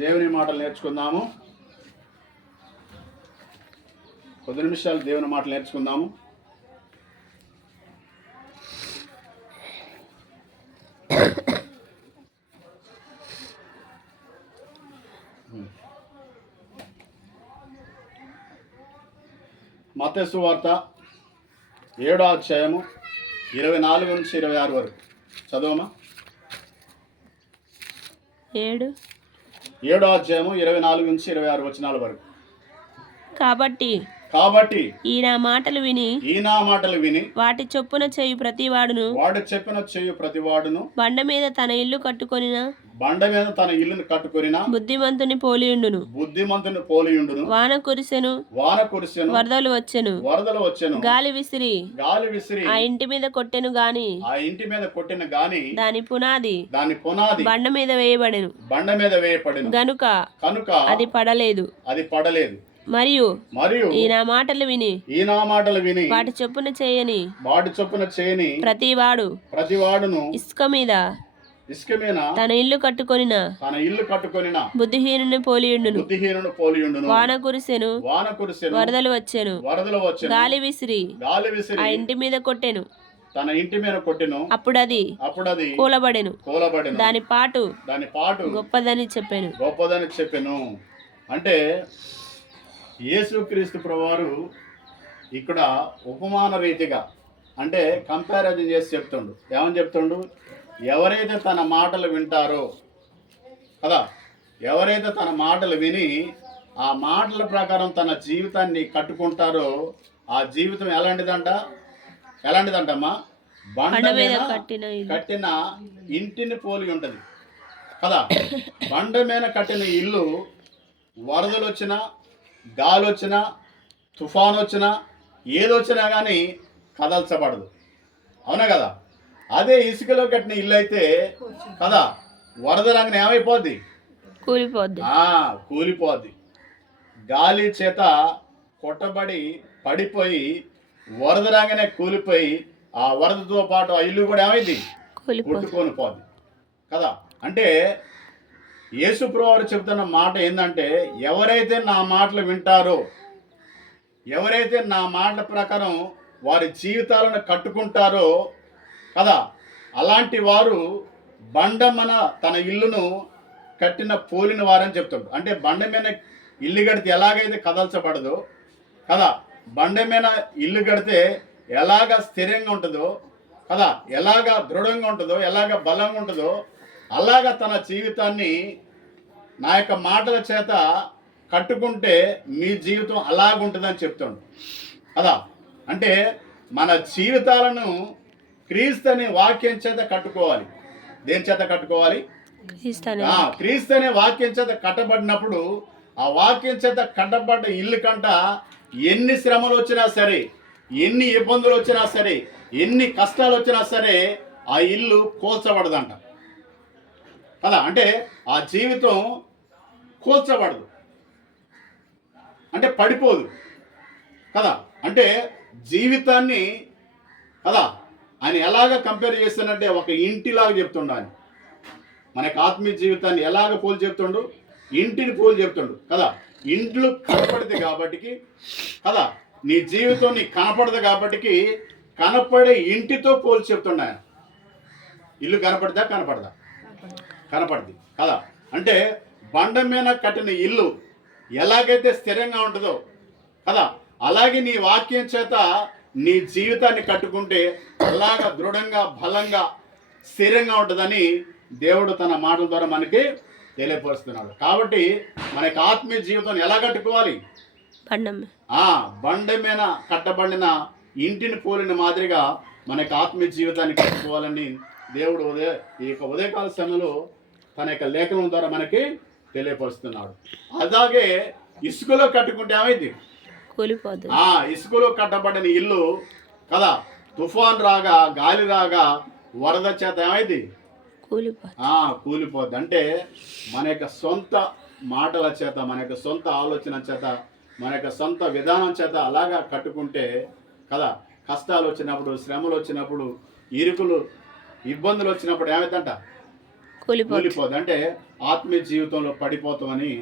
దేవుని మాటలు నేర్చుకుందాము. కొద్ది నిమిషాలు దేవుని మాటలు నేర్చుకుందాము. మత్తయి సువార్త 7వ అధ్యాయము 24 నుంచి 26 వరకు చదవమా. 7వ అధ్యాయము 24 నుంచి 26 వచనాల వరకు. కాబట్టి ఈయన మాటలు విని వాటి చొప్పున చేయు ప్రతివాడును బండ మీద తన ఇల్లు కట్టుకొనిన బుద్ధిమంతుని పోలియుండును. వాన కురిసెను, వరదలు వచ్చెను, గాలి విసిరి ఆ ఇంటి మీద కొట్టెను గాని దాని పునాది బండ మీద వేయబడెను గనుక అది పడలేదు. మరియు ఈయన మాటలు విని వాటి చొప్పున చేయని ప్రతివాడును ఇసుక మీద తన ఇల్లు కట్టుకొనిన బుద్ధిహీనుని పోలియుండును. వాన కురిసెను, వరదలు వచ్చెను, గాలి విసిరి ఆ ఇంటి మీద కొట్టెను, తన ఇంటి మీద కొట్టెను, అప్పుడు అది కూలబడెను. దాని పాటు గొప్పదని చెప్పాను. అంటే యేసుక్రీస్తు ప్రభువారు ఇక్కడ ఉపమాన రీతిగా అంటే కంపారిజన్ చేసి చెప్తుండు. ఏమని చెప్తుండు? ఎవరైతే తన మాటలు వింటారో కదా, ఎవరైతే తన మాటలు విని ఆ మాటల ప్రకారం తన జీవితాన్ని కట్టుకుంటారో ఆ జీవితం ఎలాంటిదంటమ్మా? బండ మీద కట్టిన ఇంటిని పోలి ఉంటది కదా. బండ మీద కట్టిన ఇల్లు వరదలు వచ్చినా, గాలి వచ్చినా, తుఫాను వచ్చినా, ఏదొచ్చినా కానీ కదల్చబడదు. అవునా కదా? అదే ఇసుకలో కట్టిన ఇల్లు అయితే కదా, వరద రంగన ఏమైపోద్ది? కూలిపోద్ది. గాలి చేత కొట్టబడి పడిపోయి వరద రంగనే కూలిపోయి ఆ వరదతో పాటు ఆ ఇల్లు కూడా ఏమైంది? కొట్టుకొని పోద్ది కదా. అంటే యేసుప్రభువారు చెబుతున్న మాట ఏంటంటే, ఎవరైతే నా మాటలు వింటారో, ఎవరైతే నా మాటల ప్రకారం వారి జీవితాలను కట్టుకుంటారో కదా, అలాంటి వారు బండమన తన ఇల్లును కట్టిన పోలిన వారని చెప్తాడు. అంటే బండ మీద ఇల్లు కడితే ఎలాగైతే కదల్చబడదో కదా, బండ మీద ఇల్లు కడితే ఎలాగ స్థిరంగా ఉంటుందో కదా, ఎలాగ దృఢంగా ఉంటుందో, ఎలాగ బలంగా ఉంటుందో, అలాగా తన జీవితాన్ని నా యొక్క మాటల చేత కట్టుకుంటే మీ జీవితం అలాగుంటుందని చెప్తాడు కదా. అంటే మన జీవితాలను క్రీస్తు అనే వాక్యం చేత కట్టుకోవాలి. దేని చేత కట్టుకోవాలి? క్రీస్తు అనే వాక్యం చేత కట్టబడినప్పుడు ఆ వాక్యం చేత కట్టబడ్డ ఇల్లు కంట ఎన్ని శ్రమలు వచ్చినా సరే, ఎన్ని ఇబ్బందులు వచ్చినా సరే, ఎన్ని కష్టాలు వచ్చినా సరే ఆ ఇల్లు కూల్చబడదంట కదా. అంటే ఆ జీవితం కూల్చబడదు, అంటే పడిపోదు కదా. అంటే జీవితాన్ని కదా ఆయన ఎలాగ కంపేర్ చేస్తానంటే ఒక ఇంటిలాగా చెప్తుండాలి. మనకు ఆత్మీయ జీవితాన్ని ఎలాగ పోలి చెప్తుండు? ఇంటిని పోలి చెప్తుండు కదా. ఇంట్లో కనపడదు కాబట్టి కదా, నీ జీవితం నీకు కనపడదు కాబట్టి కనపడే ఇంటితో పోలి చెప్తుండ ఆయన. ఇల్లు కనపడదా? కనపడది కదా. అంటే బండ మీద కట్టిన ఇల్లు ఎలాగైతే స్థిరంగా ఉంటుందో కదా, అలాగే నీ వాక్యం చేత నీ జీవితాన్ని కట్టుకుంటే అలాగ దృఢంగా, బలంగా, స్థిరంగా ఉంటుందని దేవుడు తన మాటల ద్వారా మనకి తెలియపరుస్తున్నాడు. కాబట్టి మనకి ఆత్మీయ జీవితాన్ని ఎలా కట్టుకోవాలి? బండ మీద కట్టబడిన ఇంటిని పోలిన మాదిరిగా మనకి ఆత్మీయ జీవితాన్ని కట్టుకోవాలని దేవుడు ఈ యొక్క ఉదయకాల సమయంలో తన యొక్క లేఖనం ద్వారా మనకి తెలియపరుస్తున్నాడు. అలాగే ఇసుకలో కట్టుకుంటే ఏమైంది? ఇసుకలో కట్టబడిన ఇల్లు కదా, తుఫాన్ రాగా, గాలి రాగా, వరద చేత ఏమైంది? కూలిపోద్ది. అంటే మన యొక్క సొంత మాటల చేత, మన యొక్క సొంత ఆలోచన చేత, మన యొక్క సొంత విధానం చేత అలాగా కట్టుకుంటే కదా, కష్టాలు వచ్చినప్పుడు, శ్రమలు వచ్చినప్పుడు, ఇరుకులు, ఇబ్బందులు వచ్చినప్పుడు ఏమైందంట? కూలిపోద్ది. అంటే ఆత్మీయ జీవితంలో పడిపోతామని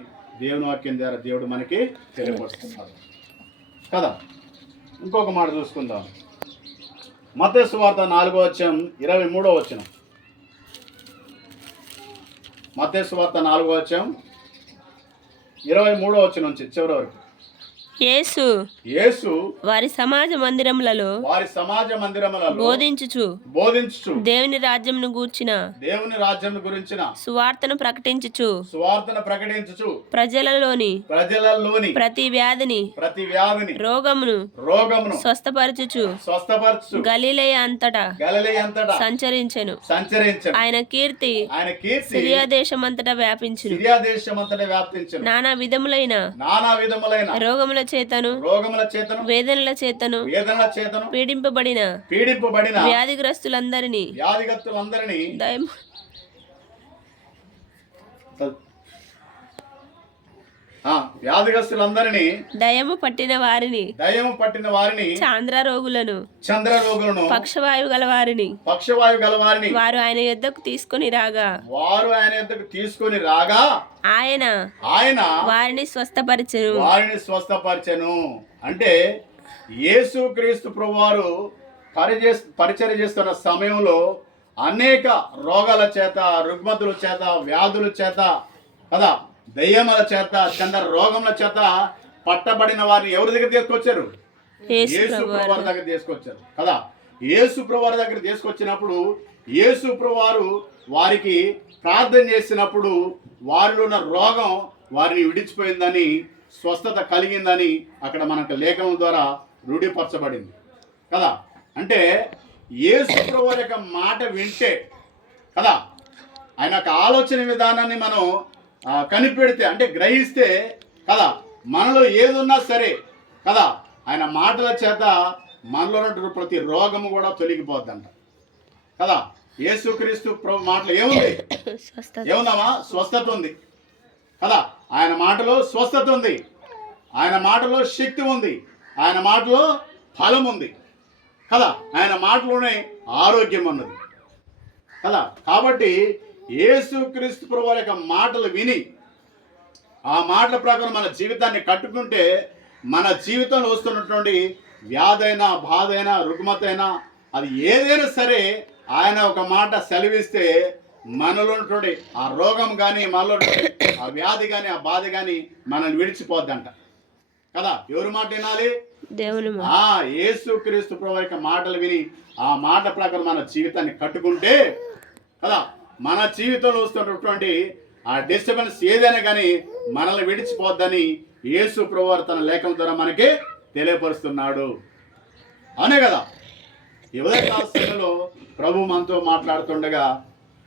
దేవుని వాక్యం ద్వారా దేవుడు మనకి తెలియపరుస్తున్నాడు కదా. ఇంకొక మాట చూసుకుందాం. మత్తయి సువార్త 4:23. మత్తయి సువార్త 4:23 నుంచి చివరి వరకు. యేసు వారి సమాజ మందిరములలో బోధించుచు దేవుని రాజ్యమును గురించిన సువార్తను ప్రకటించుచు ప్రజలలోని ప్రతి వ్యాధిని రోగమును స్వస్థపరచుచు గలిలయ అంతటా సంచరించెను. ఆయన కీర్తి సిరియా దేశమంతటా వ్యాపించును. నానా విధములైన రోగముల చేతను వేదనల చేతను పీడింపబడిన వ్యాధిగ్రస్తులందరినీ దయము పట్టిన వారిని చాంద్ర రోగులను పక్షవాయువు గల వారిని వారు ఆయన యొద్దకు తీసుకొని రాగా ఆయన వారిని స్వస్థపరిచెను. అంటే యేసుక్రీస్తు ప్రభువారు పరిచర్య చేస్తున్న సమయంలో అనేక రోగాల చేత, రుగ్మతుల చేత, వ్యాధుల చేత కదా, దయ్యముల చేత, చంద్ర రోగముల చేత పట్టబడిన వారిని ఎవరి దగ్గర తీసుకొచ్చారు? యేసు ప్రభువారి దగ్గర తీసుకొచ్చారు కదా. యేసు ప్రభువారి దగ్గర తీసుకొచ్చినప్పుడు యేసు ప్రభువారు వారికి ప్రార్థన చేసినప్పుడు వారిలో ఉన్న రోగం వారిని విడిచిపోయిందని, స్వస్థత కలిగిందని అక్కడ మనకు లేఖనం ద్వారా రూఢీపరచబడింది కదా. అంటే యేసు ప్రభువారి యొక్క మాట వింటే కదా, ఆయన యొక్క ఆలోచన విధానాన్ని మనం కనిపెడితే, అంటే గ్రహిస్తే కదా, మనలో ఏదున్నా సరే కదా, ఆయన మాటల చేత మనలో ఉన్న ప్రతి రోగము కూడా తొలగిపోద్దంట కదా. యేసుక్రీస్తు ప్రభు మాటలో ఏముందమ్మా? స్వస్థత ఉంది కదా. ఆయన మాటలో స్వస్థత ఉంది, ఆయన మాటలో శక్తి ఉంది, ఆయన మాటలో ఫలం ఉంది కదా, ఆయన మాటలోనే ఆరోగ్యం ఉన్నది కదా. కాబట్టి యేసుక్రీస్తు ప్రభు యొక్క మాటలు విని ఆ మాటల ప్రకారం మన జీవితాన్ని కట్టుకుంటే మన జీవితంలో వస్తున్నటువంటి వ్యాధైనా, బాధైనా, రుగ్మతైనా, అది ఏదైనా సరే ఆయన ఒక మాట సెలవిస్తే మనలో ఉన్నటువంటి ఆ రోగం కానీ, మనలో ఆ వ్యాధి కానీ, ఆ బాధ కానీ మనల్ని విడిచిపోద్దంట కదా. ఎవరి మాట వినాలి? యేసుక్రీస్తు ప్రభు యొక్క మాటలు విని ఆ మాట ప్రకారం మన జీవితాన్ని కట్టుకుంటే కదా, మన జీవితంలో వస్తున్నటువంటి ఆ డిస్టర్బెన్స్ ఏదైనా కానీ మనల్ని విడిచిపోద్దని యేసు ప్రభువారు తన లేఖల ద్వారా మనకి తెలియపరుస్తున్నాడు అనే కదా. ఈ ఉదయకాల సమయంలో ప్రభు మనతో మాట్లాడుతుండగా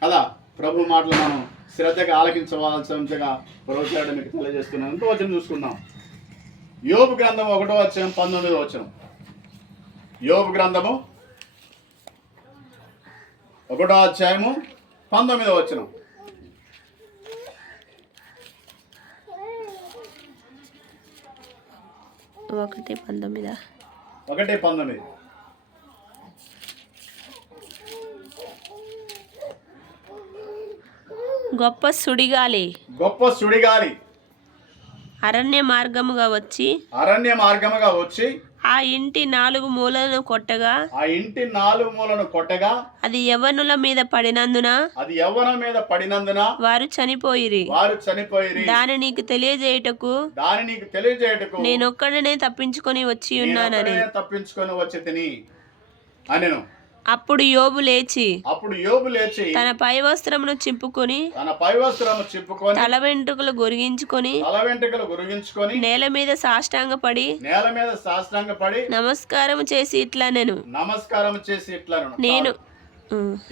కదా, ప్రభు మాటలు మనం శ్రద్ధగా ఆలకించవలసిందిగా ప్రభుత్వం మీకు తెలియజేస్తున్నాను. ఇంకో వచనం చూసుకుందాం. యోబు గ్రంథము 1:19. యోబు గ్రంథము 1:19. 1:19. గొప్ప సుడిగాలి అరణ్య మార్గముగా వచ్చి ఆ ఇంటి 4 మూలలను కొట్టగా అది యవ్వనుల మీద పడినందున వారు చనిపోయిరి. దాని నీకు తెలియజేయుటకు నేనొక్కడనే తప్పించుకొని వచ్చి ఉన్నానని. అప్పుడు యోబు లేచి తన పై వస్త్రమును చింపుకొని తల వెంట్రుకలు గొరిగించుకొని నేల మీద సాష్టాంగపడి నమస్కారం చేసి ఇట్లా నేను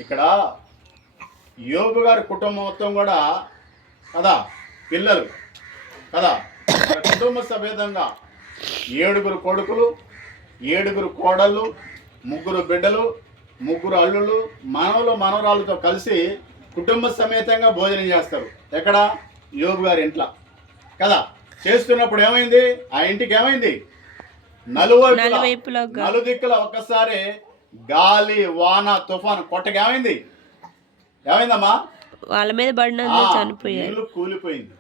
ఇక్కడ యోబు గారి కుటుంబం మొత్తం కూడా కదా, పిల్లలు కదా, కుటుంబ సమేతంగా 7 కొడుకులు, 7 కోడళ్ళు, 3 బిడ్డలు, 3 అల్లుళ్ళు, మనవలు, మనవరాళ్ళతో కలిసి కుటుంబ సమేతంగా భోజనం చేస్తారు. ఎక్కడ? యోబు గారి ఇంట్లో కదా. చేస్తున్నప్పుడు ఏమైంది? ఆ ఇంటికి ఏమైంది? నలుదిక్కుల ఒక్కసారి గాలి, వాన, తుఫాను కొట్టగా ఏమైందమ్మా? వాళ్ళ మీద పడినందుకు చనిపోయారు. ఇల్లు కూలిపోయింది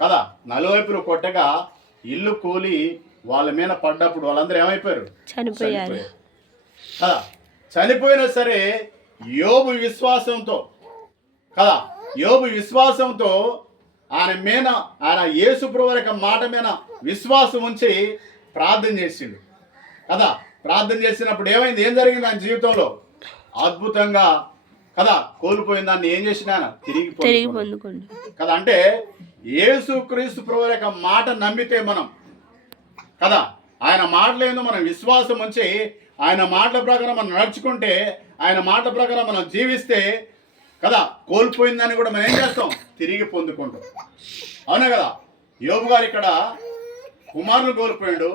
కదా, నలువైపులు కొట్టగా ఇల్లు కూలి వాళ్ళ మీద పడ్డప్పుడు వాళ్ళందరూ ఏమైపోయారు? చనిపోయారు కదా. చనిపోయినా సరే యోబు విశ్వాసంతో కదా, యోబు విశ్వాసంతో ఆయన యేసు ప్రభువు యొక్క మాట మీద విశ్వాసం ఉంచి ప్రార్థన చేసిండు కదా. ప్రార్థన చేసినప్పుడు ఏమైంది? ఏం జరిగింది ఆయన జీవితంలో? అద్భుతంగా కదా, కోల్పోయిన దాన్ని ఏం చేసినా తిరిగి పొందుకోండి కదా. అంటే యేసు క్రీస్తు ప్రభువు యొక్క మాట నమ్మితే మనం కదా, ఆయన మాటలేందో మనం విశ్వాసం ఉంచి ఆయన మాటల ప్రకారం మనం నడుచుకుంటే, ఆయన మాటల ప్రకారం మనం జీవిస్తే కదా, కోల్పోయిందని కూడా మనం ఏం చేస్తాం? తిరిగి పొందుకుంటాం. అవునా కదా. యోబు గారు ఇక్కడ కుమారులు కోల్పోయాడు,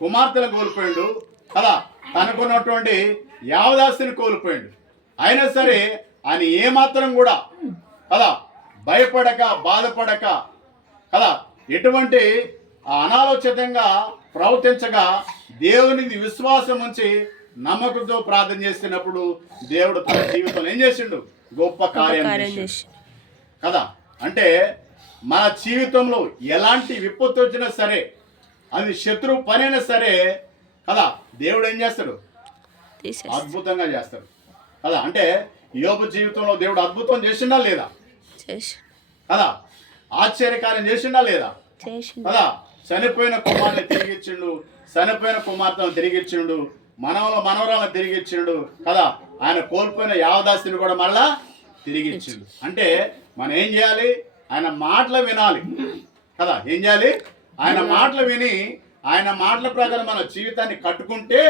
కుమార్తెలను కోల్పోయాడు కదా, తనకున్నటువంటి యావదాస్తిని కోల్పోయాడు. అయినా సరే ఆయన ఏమాత్రం కూడా కదా భయపడక బాధపడక కదా, ఎటువంటి అనాలోచితంగా ప్రవర్తించగా దేవుని విశ్వాసం ఉంచి నమ్మకంతో ప్రార్థన చేస్తున్నప్పుడు దేవుడు తన జీవితంలో ఏం చేసిండు? గొప్ప కార్యం చేసిండు కదా. అంటే మన జీవితంలో ఎలాంటి విపత్తు వచ్చినా సరే, అది శత్రువు పనైనా సరే కదా, దేవుడు ఏం చేస్తాడు? అద్భుతంగా చేస్తాడు కదా. అంటే యోబు జీవితంలో దేవుడు అద్భుతం చేసిండా లేదా కదా, ఆశ్చర్యకార్యం చేసిండా లేదా కదా. చనిపోయిన కుమారుని తిరిగిచ్చిండు, చనిపోయిన కుమార్తెను తిరిగిచ్చిండు, మనవరాలను తిరిగిచ్చిండు కదా. ఆయన కోల్పోయిన యావదాస్తిని కూడా మళ్ళా తిరిగిచ్చిండు. అంటే మనం ఏం చేయాలి? ఆయన మాటలు వినాలి కదా. ఏం చేయాలి? ఆయన మాటలు విని ఆయన మాటల ప్రకారం మన జీవితాన్ని కట్టుకుంటే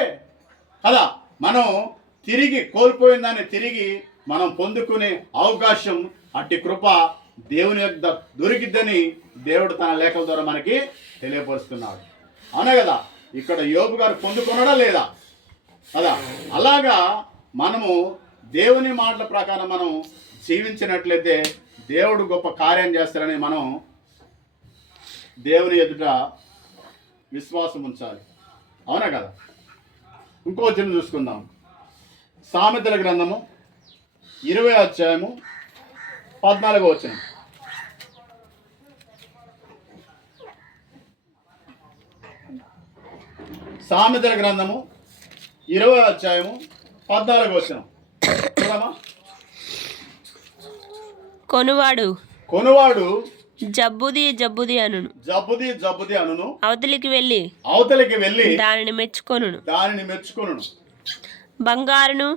కదా, మనం తిరిగి కోల్పోయిన దాన్ని తిరిగి మనం పొందుకునే అవకాశం, అట్టి కృప దేవుని యొక్క దొరికిద్దని దేవుడు తన లేఖల ద్వారా మనకి తెలియపరుస్తున్నాడు. అవునా కదా. ఇక్కడ యోబు గారు పొందుకున్నాడా లేదా కదా. అలాగా మనము దేవుని మాటల ప్రకారం మనం జీవించినట్లయితే దేవుడు గొప్ప కార్యం చేస్తారని మనం దేవుని ఎదుట విశ్వాసం ఉంచాలి. అవునా కదా. ఇంకో చిన్న చూసుకుందాం. సామెతల గ్రంథము 20వ అధ్యాయము 14వ వచనం. సామెతల గ్రంథము 20వ అధ్యాయము 14వ వచనం. కొనువాడు జబ్బుది అనును అవతలికి వెళ్ళి దానిని మెచ్చుకొనును. బంగారును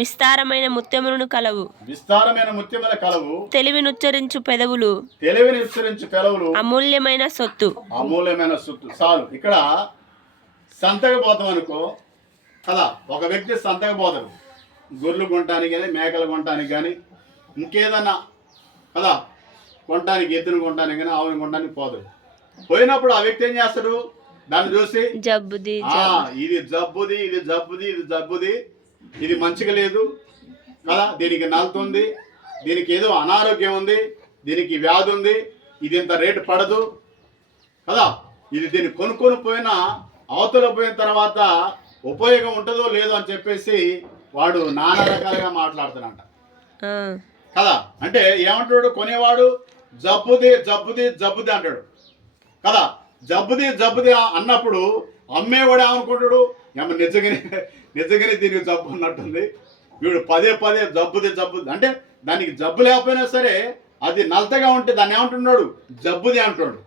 విస్తారమైన ముత్యములను కలవు తెలివినుచ్చరించు పెదవులు అమూల్యమైన సొత్తు. చాలు. ఇక్కడ సంతకు పోతాం అనుకో కదా, ఒక వ్యక్తి సంతకు పోతాడు గొర్రెలు కొనటానికి కానీ, మేకలు కొనటానికి కానీ, ఇంకేదన్నా కదా కొనటానికి, ఎద్దును కొనటానికి కానీ, ఆవుని కొనడానికి పోతాడు. పోయినప్పుడు ఆ వ్యక్తి ఏం చేస్తాడు? దాన్ని చూసి ఇది జబ్బుది, ఇది మంచిగా లేదు కదా, దీనికి నలుతుంది, దీనికి ఏదో అనారోగ్యం ఉంది, దీనికి వ్యాధి ఉంది, ఇది ఇంత రేటు పడదు కదా, ఇది దీన్ని కొనుక్కొని పోయినా అవతల పోయిన తర్వాత ఉపయోగం ఉంటుందో లేదో అని చెప్పేసి వాడు నానా రకాలుగా మాట్లాడుతాడంట కదా. అంటే ఏమంటాడు? కొనేవాడు జబ్బుది అంటాడు కదా. జబ్బుది అన్నప్పుడు అమ్మేవాడు ఏమనుకుంటాడు? ఏమో నిజంగానే దీనికి జబ్బు ఉన్నట్టుంది, వీడు పదే జబ్బుది అంటే దానికి జబ్బు లేకపోయినా సరే అది నలతగా ఉంటే దాన్ని ఏమంటున్నాడు? జబ్బుది అంటున్నాడు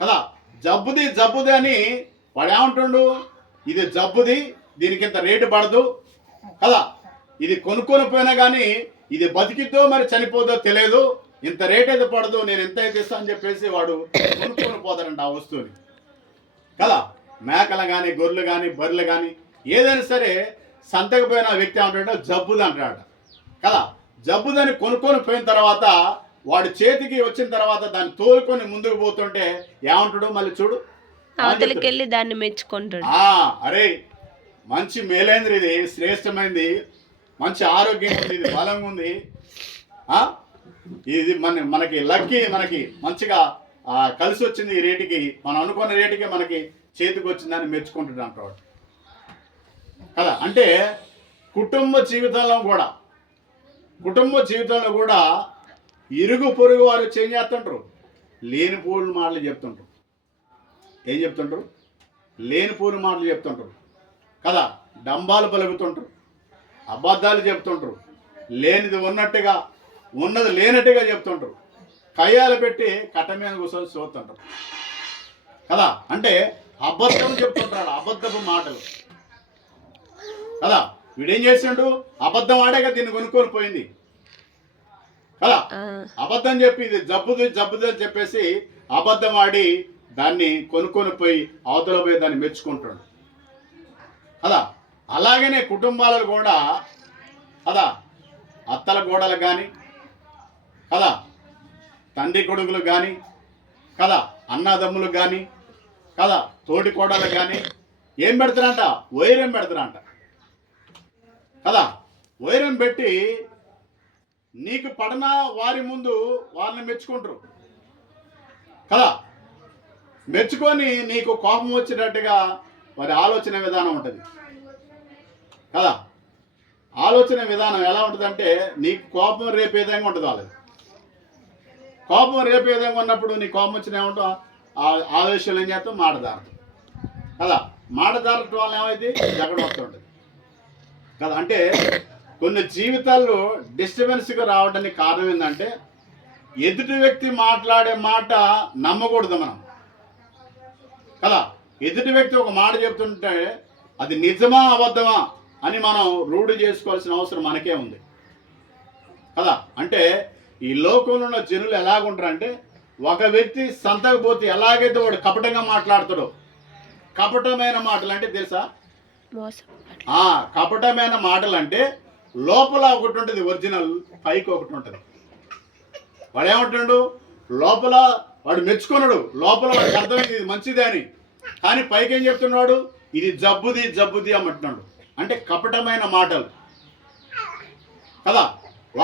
కదా. జబ్బుది అని వాడు ఏమంటుండు? ఇది జబ్బుది, దీనికి ఇంత రేటు పడదు కదా, ఇది కొనుక్కొని పోయినా కానీ ఇది బతికిద్దో మరి చనిపోదో తెలియదు, ఇంత రేట్ అయితే పడదు, నేను ఎంత అయితే ఇస్తా అని చెప్పేసి వాడు కొనుక్కొని పోతాడంట ఆ వస్తువుని కదా. మేకలు కానీ, గొర్రెలు కానీ, బర్రెలు కానీ ఏదైనా సరే సంతకు పోయిన వ్యక్తి ఏమంటాడంటే జబ్బుది అంటాడు కదా. జబ్బుదని కొనుక్కొని పోయిన తర్వాత వాడి చేతికి వచ్చిన తర్వాత దాన్ని తోలుకొని ముందుకు పోతుంటే ఏమంటాడు? మళ్ళీ చూడు, అవతలికి వెళ్ళి దాన్ని మెచ్చుకుంటాడు. అరే మంచి మేలైంది, ఇది శ్రేష్టమైంది, మంచి ఆరోగ్యం ఉంది, ఇది బలంగా ఉంది, ఇది మనకి లక్కీ, మనకి మంచిగా కలిసి వచ్చింది, ఈ రేటుకి మనం అనుకున్న రేటుకి మనకి చేతికి వచ్చిందని మెచ్చుకుంటాడు అంటాడు కదా. అంటే కుటుంబ జీవితంలో కూడా కుటుంబ జీవితంలో కూడా ఇరుగు పొరుగు వారు ఏం చేస్తుంటారు? లేనిపోని మాటలు చెప్తుంటారు. ఏం చెప్తుంటారు? లేనిపోని మాటలు చెప్తుంటారు కదా. డంబాలు పలుకుతుంటారు, అబద్ధాలు చెప్తుంటారు, లేనిది ఉన్నట్టుగా ఉన్నది లేనట్టుగా చెప్తుంటారు, కయ్యాలు పెట్టి కట్ట మీద కూర్చొని చూస్తుంటారు కదా. అంటే అబద్ధం చెప్తుంటారు, అబద్ధపు మాటలు కదా. వీడేం చేసిండు? అబద్ధం ఆడేగా దీన్ని కొనుక్కొని పోయింది కదా. అబద్ధం చెప్పి ఇది జబ్బుది అని చెప్పేసి అబద్ధం ఆడి దాన్ని కొనుక్కొని పోయి అవతల పోయి దాన్ని మెచ్చుకుంటాడు కదా. అలాగనే కుటుంబాలలో కూడా కదా, అత్తల గోడలు కానీ కదా, తండ్రి కొడుకులు కానీ కదా, అన్నదమ్ములు కానీ కదా, తోటి కోడలు కానీ ఏం పెడతారంట? వైరం పెడతారంట కదా. వైరం పెట్టి నీకు పడన వారి ముందు వాళ్ళని మెచ్చుకుంటారు కదా. మెచ్చుకొని నీకు కోపం వచ్చినట్టుగా వారి ఆలోచన విధానం ఉంటుంది కదా. ఆలోచన విధానం ఎలా ఉంటుందంటే నీకు కోపం రేపే విధంగా ఉంటుంది. వాళ్ళది కోపం రేపే విధంగా ఉన్నప్పుడు నీ కోపం వచ్చిన ఏమంటావు? ఆవేశాలు ఏం చేస్తాం? మాటదారతం కదా. మాటదారటం వల్ల ఏమైంది? జగడం వస్తుంటుంది కదా. అంటే కొన్ని జీవితాల్లో డిస్టర్బెన్స్గా రావడానికి కారణం ఏంటంటే ఎదుటి వ్యక్తి మాట్లాడే మాట నమ్మకూడదు మనం కదా. ఎదుటి వ్యక్తి ఒక మాట చెప్తుంటే అది నిజమా అబద్ధమా అని మనం రూఢి చేసుకోవాల్సిన అవసరం మనకే ఉంది కదా. అంటే ఈ లోకంలో ఉన్న జనులు ఎలాగుంటారంటే ఒక వ్యక్తి సంతకు పోతే ఎలాగైతే వాడు కపటంగా మాట్లాడతాడో, కపటమైన మాటలు అంటే తెలుసా? కపటమైన మాటలు అంటే లోపల ఒకటి ఉంటుంది ఒరిజినల్, పైకి ఒకటి ఉంటుంది. వాడు ఏమంటున్నాడు? లోపల వాడు మెచ్చుకున్నాడు, లోపల వాడికి అర్థమైంది ఇది మంచిదే అని, కానీ పైకి ఏం చెప్తున్నాడు? ఇది జబ్బుది అమ్మంటున్నాడు. అంటే కపటమైన మాటలు కదా.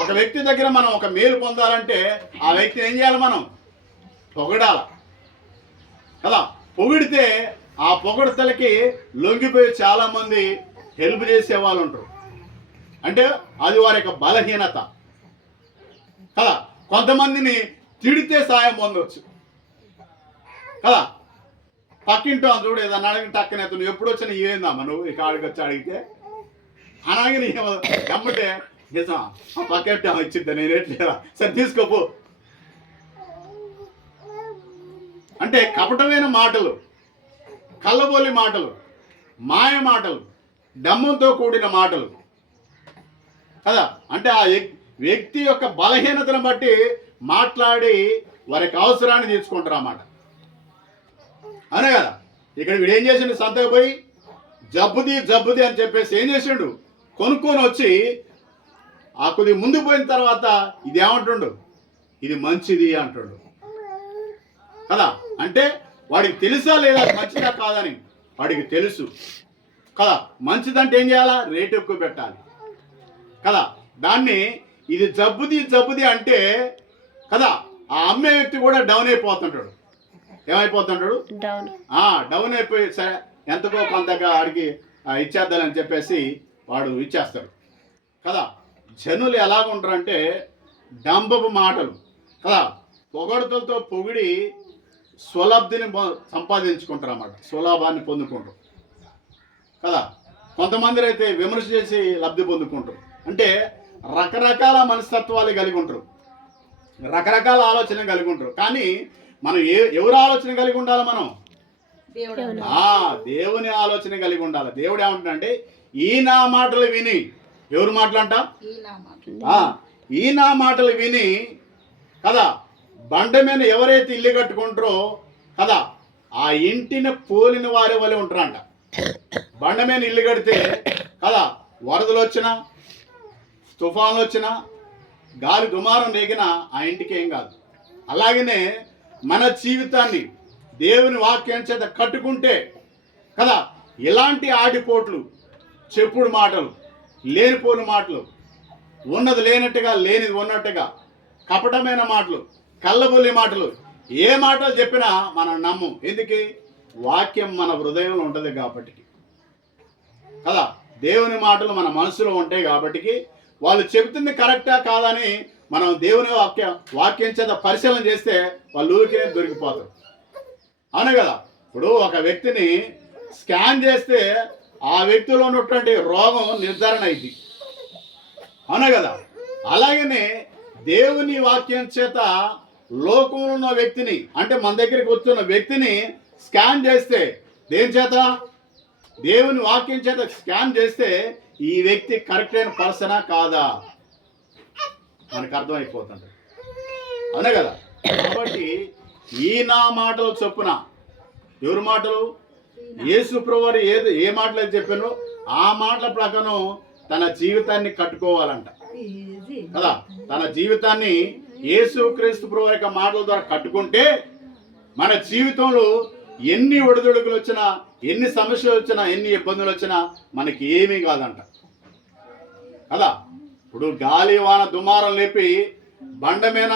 ఒక వ్యక్తి దగ్గర మనం ఒక మేలు పొందాలంటే ఆ వ్యక్తిని ఏం చేయాలి? మనం పొగడాల కదా. పొగిడితే ఆ పొగడతలకి లొంగిపోయి చాలామంది హెల్ప్ చేసే వాళ్ళు ఉంటారు. అంటే అది వారి యొక్క బలహీనత కదా. కొంతమందిని తిడితే సాయం పొందవచ్చు కదా. పక్కింటో చూడు ఏదన్నా అడిగిన టక్కనే నువ్వు ఎప్పుడు వచ్చినా ఏందమ్మా నువ్వు ఇక ఆడికి వచ్చి అడిగితే అలాగే ఎమ్మటే నిజం ఆ పక్కెట్టే ఇచ్చిద్దా నేను ఎట్లేదా సరే తీసుకోపో. అంటే కపటమైన మాటలు, కళ్ళబోలి మాటలు, మాయ మాటలు, డమ్మంతో కూడిన మాటలు కదా. అంటే ఆ వ్యక్తి యొక్క బలహీనతను బట్టి మాట్లాడి వారికి అవసరాన్ని తీర్చుకుంటారు అన్నమాట. అనే కదా. ఇక్కడ వీడు ఏం చేసిండు? సంతకు పోయి జబ్బుది అని చెప్పేసి ఏం చేసిండు? కొనుక్కొని వచ్చి ఆ కొద్ది ముందు పోయిన తర్వాత ఇది ఏమంటుండు? ఇది మంచిది అంటుండు కదా. అంటే వాడికి తెలుసా లేదా మంచిదా కాదని? వాడికి తెలుసు కదా. మంచిదంటే ఏం చేయాలా? రేటు ఎక్కువ పెట్టాలి కదా. దాన్ని ఇది జబ్బుది అంటే కదా, ఆ అమ్మే వ్యక్తి కూడా డౌన్ అయిపోతుంటాడు. ఏమైపోతుంటాడు? డౌన్ అయిపోయి సరే ఎంతకో కొంతగా ఆడికి ఇచ్చేద్దాలని చెప్పేసి వాడు ఇచ్చేస్తాడు కదా. జనులు ఎలాగుంటారంటే డంబపు మాటలు కదా, పొగడతలతో పొగిడి స్వలబ్ధిని సంపాదించుకుంటారు అన్నమాట, స్వలాభాన్ని పొందుకుంటారు కదా. కొంతమంది అయితే విమర్శ చేసి లబ్ధి పొందుకుంటారు. అంటే రకరకాల మనస్తత్వాలు కలిగి ఉంటారు, రకరకాల ఆలోచన కలిగి ఉంటారు. కానీ మనం ఎవరు ఆలోచన కలిగి ఉండాలి? మనం దేవుని ఆలోచన కలిగి ఉండాలి. దేవుడు ఏమంటాడంటే ఈ నా మాటలు విని, ఎవరు మాటలంట? ఈ నా మాటలు విని కదా బండ మీద ఎవరైతే ఇల్లు కట్టుకుంటారో కదా ఆ ఇంటిని పోలిన వారి వలె ఉంటారంట. బండ మీద ఇల్లు కడితే కదా వరదలు వచ్చినా, తుఫాన్లు వచ్చినా, గాలి దుమారం రేగినా ఆ ఇంటికి ఏం కాదు. అలాగనే మన జీవితాన్ని దేవుని వాక్యం చేత కట్టుకుంటే కదా ఇలాంటి ఆడిపోట్లు, చెప్పుడు మాటలు, లేనిపోని మాటలు, ఉన్నది లేనట్టుగా లేనిది ఉన్నట్టుగా, కపటమైన మాటలు, కళ్ళబొల్లి మాటలు, ఏ మాటలు చెప్పినా మనం నమ్మం. ఎందుకు? వాక్యం మన హృదయంలో ఉంటుంది కాబట్టి కదా. దేవుని మాటలు మన మనసులో ఉంటాయి కాబట్టి వాళ్ళు చెబుతుంది కరెక్టా కాదని మనం దేవుని వాక్యం చేత పరిశీలన చేస్తే వాళ్ళు ఊరికే దొరికిపోతారు. అవును కదా. ఇప్పుడు ఒక వ్యక్తిని స్కాన్ చేస్తే ఆ వ్యక్తిలో ఉన్నటువంటి రోగం నిర్ధారణ అయింది. అవునా కదా. అలాగనే దేవుని వాక్యం చేత లోకంలో ఉన్న వ్యక్తిని, అంటే మన దగ్గరికి వస్తున్న వ్యక్తిని స్కాన్ చేస్తే, దేని చేత? దేవుని వాక్యం చేత స్కాన్ చేస్తే ఈ వ్యక్తి కరెక్ట్ అయిన పర్సనా కాదా మనకు అర్థమైపోతుంది. అవునా కదా. కాబట్టి ఈ నా మాటలు చొప్పున, ఎవరి మాటలు? యేసు ప్రభువారు ఏ మాటలు అయితే చెప్పానో ఆ మాటల ప్రకారం తన జీవితాన్ని కట్టుకోవాలంట కదా. తన జీవితాన్ని యేసుక్రీస్తు ప్రభువారి యొక్క మాటల ద్వారా కట్టుకుంటే మన జీవితంలో ఎన్ని ఒడిదుడుకులు వచ్చినా, ఎన్ని సమస్యలు వచ్చినా, ఎన్ని ఇబ్బందులు వచ్చినా మనకి ఏమీ కాదంట కదా. ఇప్పుడు గాలి వాన దుమారం లేపి బండ మీద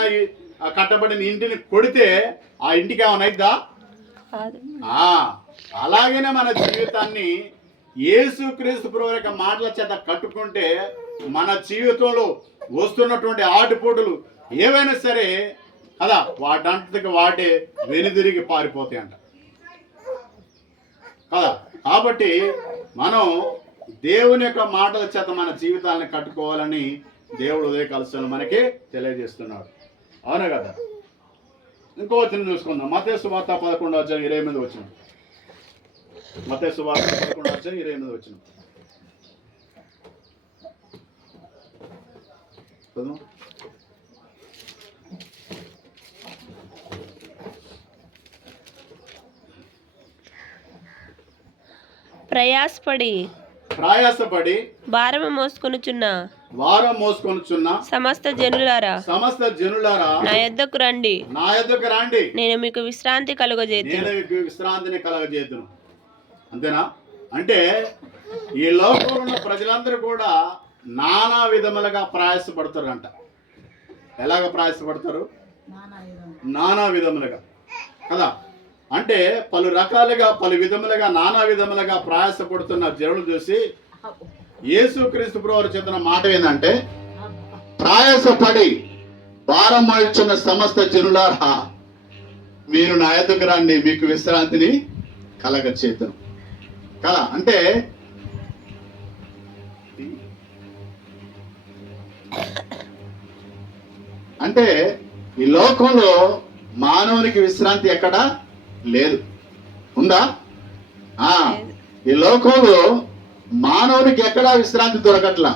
కట్టబడిన ఇంటిని కొడితే ఆ ఇంటికి ఏమైనా అయిద్దా? అలాగనే మన జీవితాన్ని యేసుక్రీస్తు ప్రభువు యొక్క మాటల చేత కట్టుకుంటే మన జీవితంలో వస్తున్నటువంటి ఆటుపోటులు ఏవైనా సరే కదా వాటంతకి వాటే వెనుదిరిగి పారిపోతాయి అంట కదా. కాబట్టి మనం దేవుని యొక్క మాటల చేత మన జీవితాలను కట్టుకోవాలని దేవుడు ఉదయకాల సమయంలో మనకి తెలియజేస్తున్నాడు. అవునా కదా. ఇంకో వచనం చూసుకుందాం. మత్తయి సువార్త 11:28 వచనం. మత్తయి సువార్త 11:28 వచనం. ప్రయాసపడి భారము మోసుకొనుచున్న సమస్త జనులారా నా యొద్దకు రండి, నేను మీకు విశ్రాంతి కలుగజేతును. అంతేనా? అంటే ఈ లోకంలో ఉన్న ప్రజలందరూ కూడా నానా విధములుగా ప్రయాసపడతారంట. ఎలాగ ప్రయాసపడతారు? నానా విధములుగా కదా. అంటే పలు రకాలుగా, పలు విధములుగా, నానా విధములుగా ప్రయాసపడుతున్న జనులు చూసి యేసుక్రీస్తు ప్రభువు చెప్పిన మాట ఏంటంటే, ప్రయాసపడి భారం మోయుచున్న సమస్త జనులారా మీరు నా యొద్దకు రండి, మీకు విశ్రాంతిని కలగచేతును కదా. అంటే ఈ లోకంలో మానవునికి విశ్రాంతి ఎక్కడా లేదు. ఉందా? ఈ లోకంలో మానవునికి ఎక్కడా విశ్రాంతి దొరకట్లా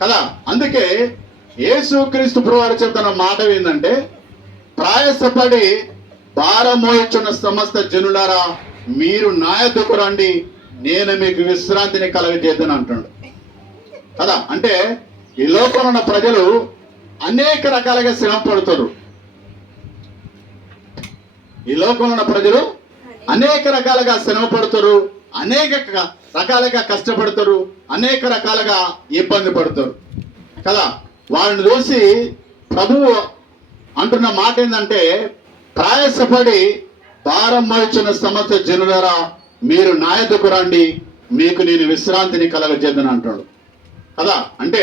కదా. అందుకే యేసుక్రీస్తు ప్రభువు చెప్తున్న మాట ఏంటంటే, ప్రయాసపడి భారం మోయుచున్న సమస్త జనులారా మీరు నా యొద్దకు రండి, నేను మీకు విశ్రాంతిని కలగజేద్దును అంటాడు కదా. అంటే ఈ లోకంలో ఉన్న ప్రజలు అనేక రకాలుగా శ్రమ పడుతారు. ఈ లోకంలో ఉన్న ప్రజలు అనేక రకాలుగా శ్రమ పడుతారు, అనేక రకాలుగా కష్టపడతారు, అనేక రకాలుగా ఇబ్బంది పడతారు కదా. వాళ్ళని చూసి ప్రభువు అంటున్న మాట ఏంటంటే, ప్రయాసపడి భారం మోయుచున్న సమస్త జనులారా మీరు నా యొద్దకు రండి, మీకు నేను విశ్రాంతిని కలగజేద్దును అంటాడు కదా. అంటే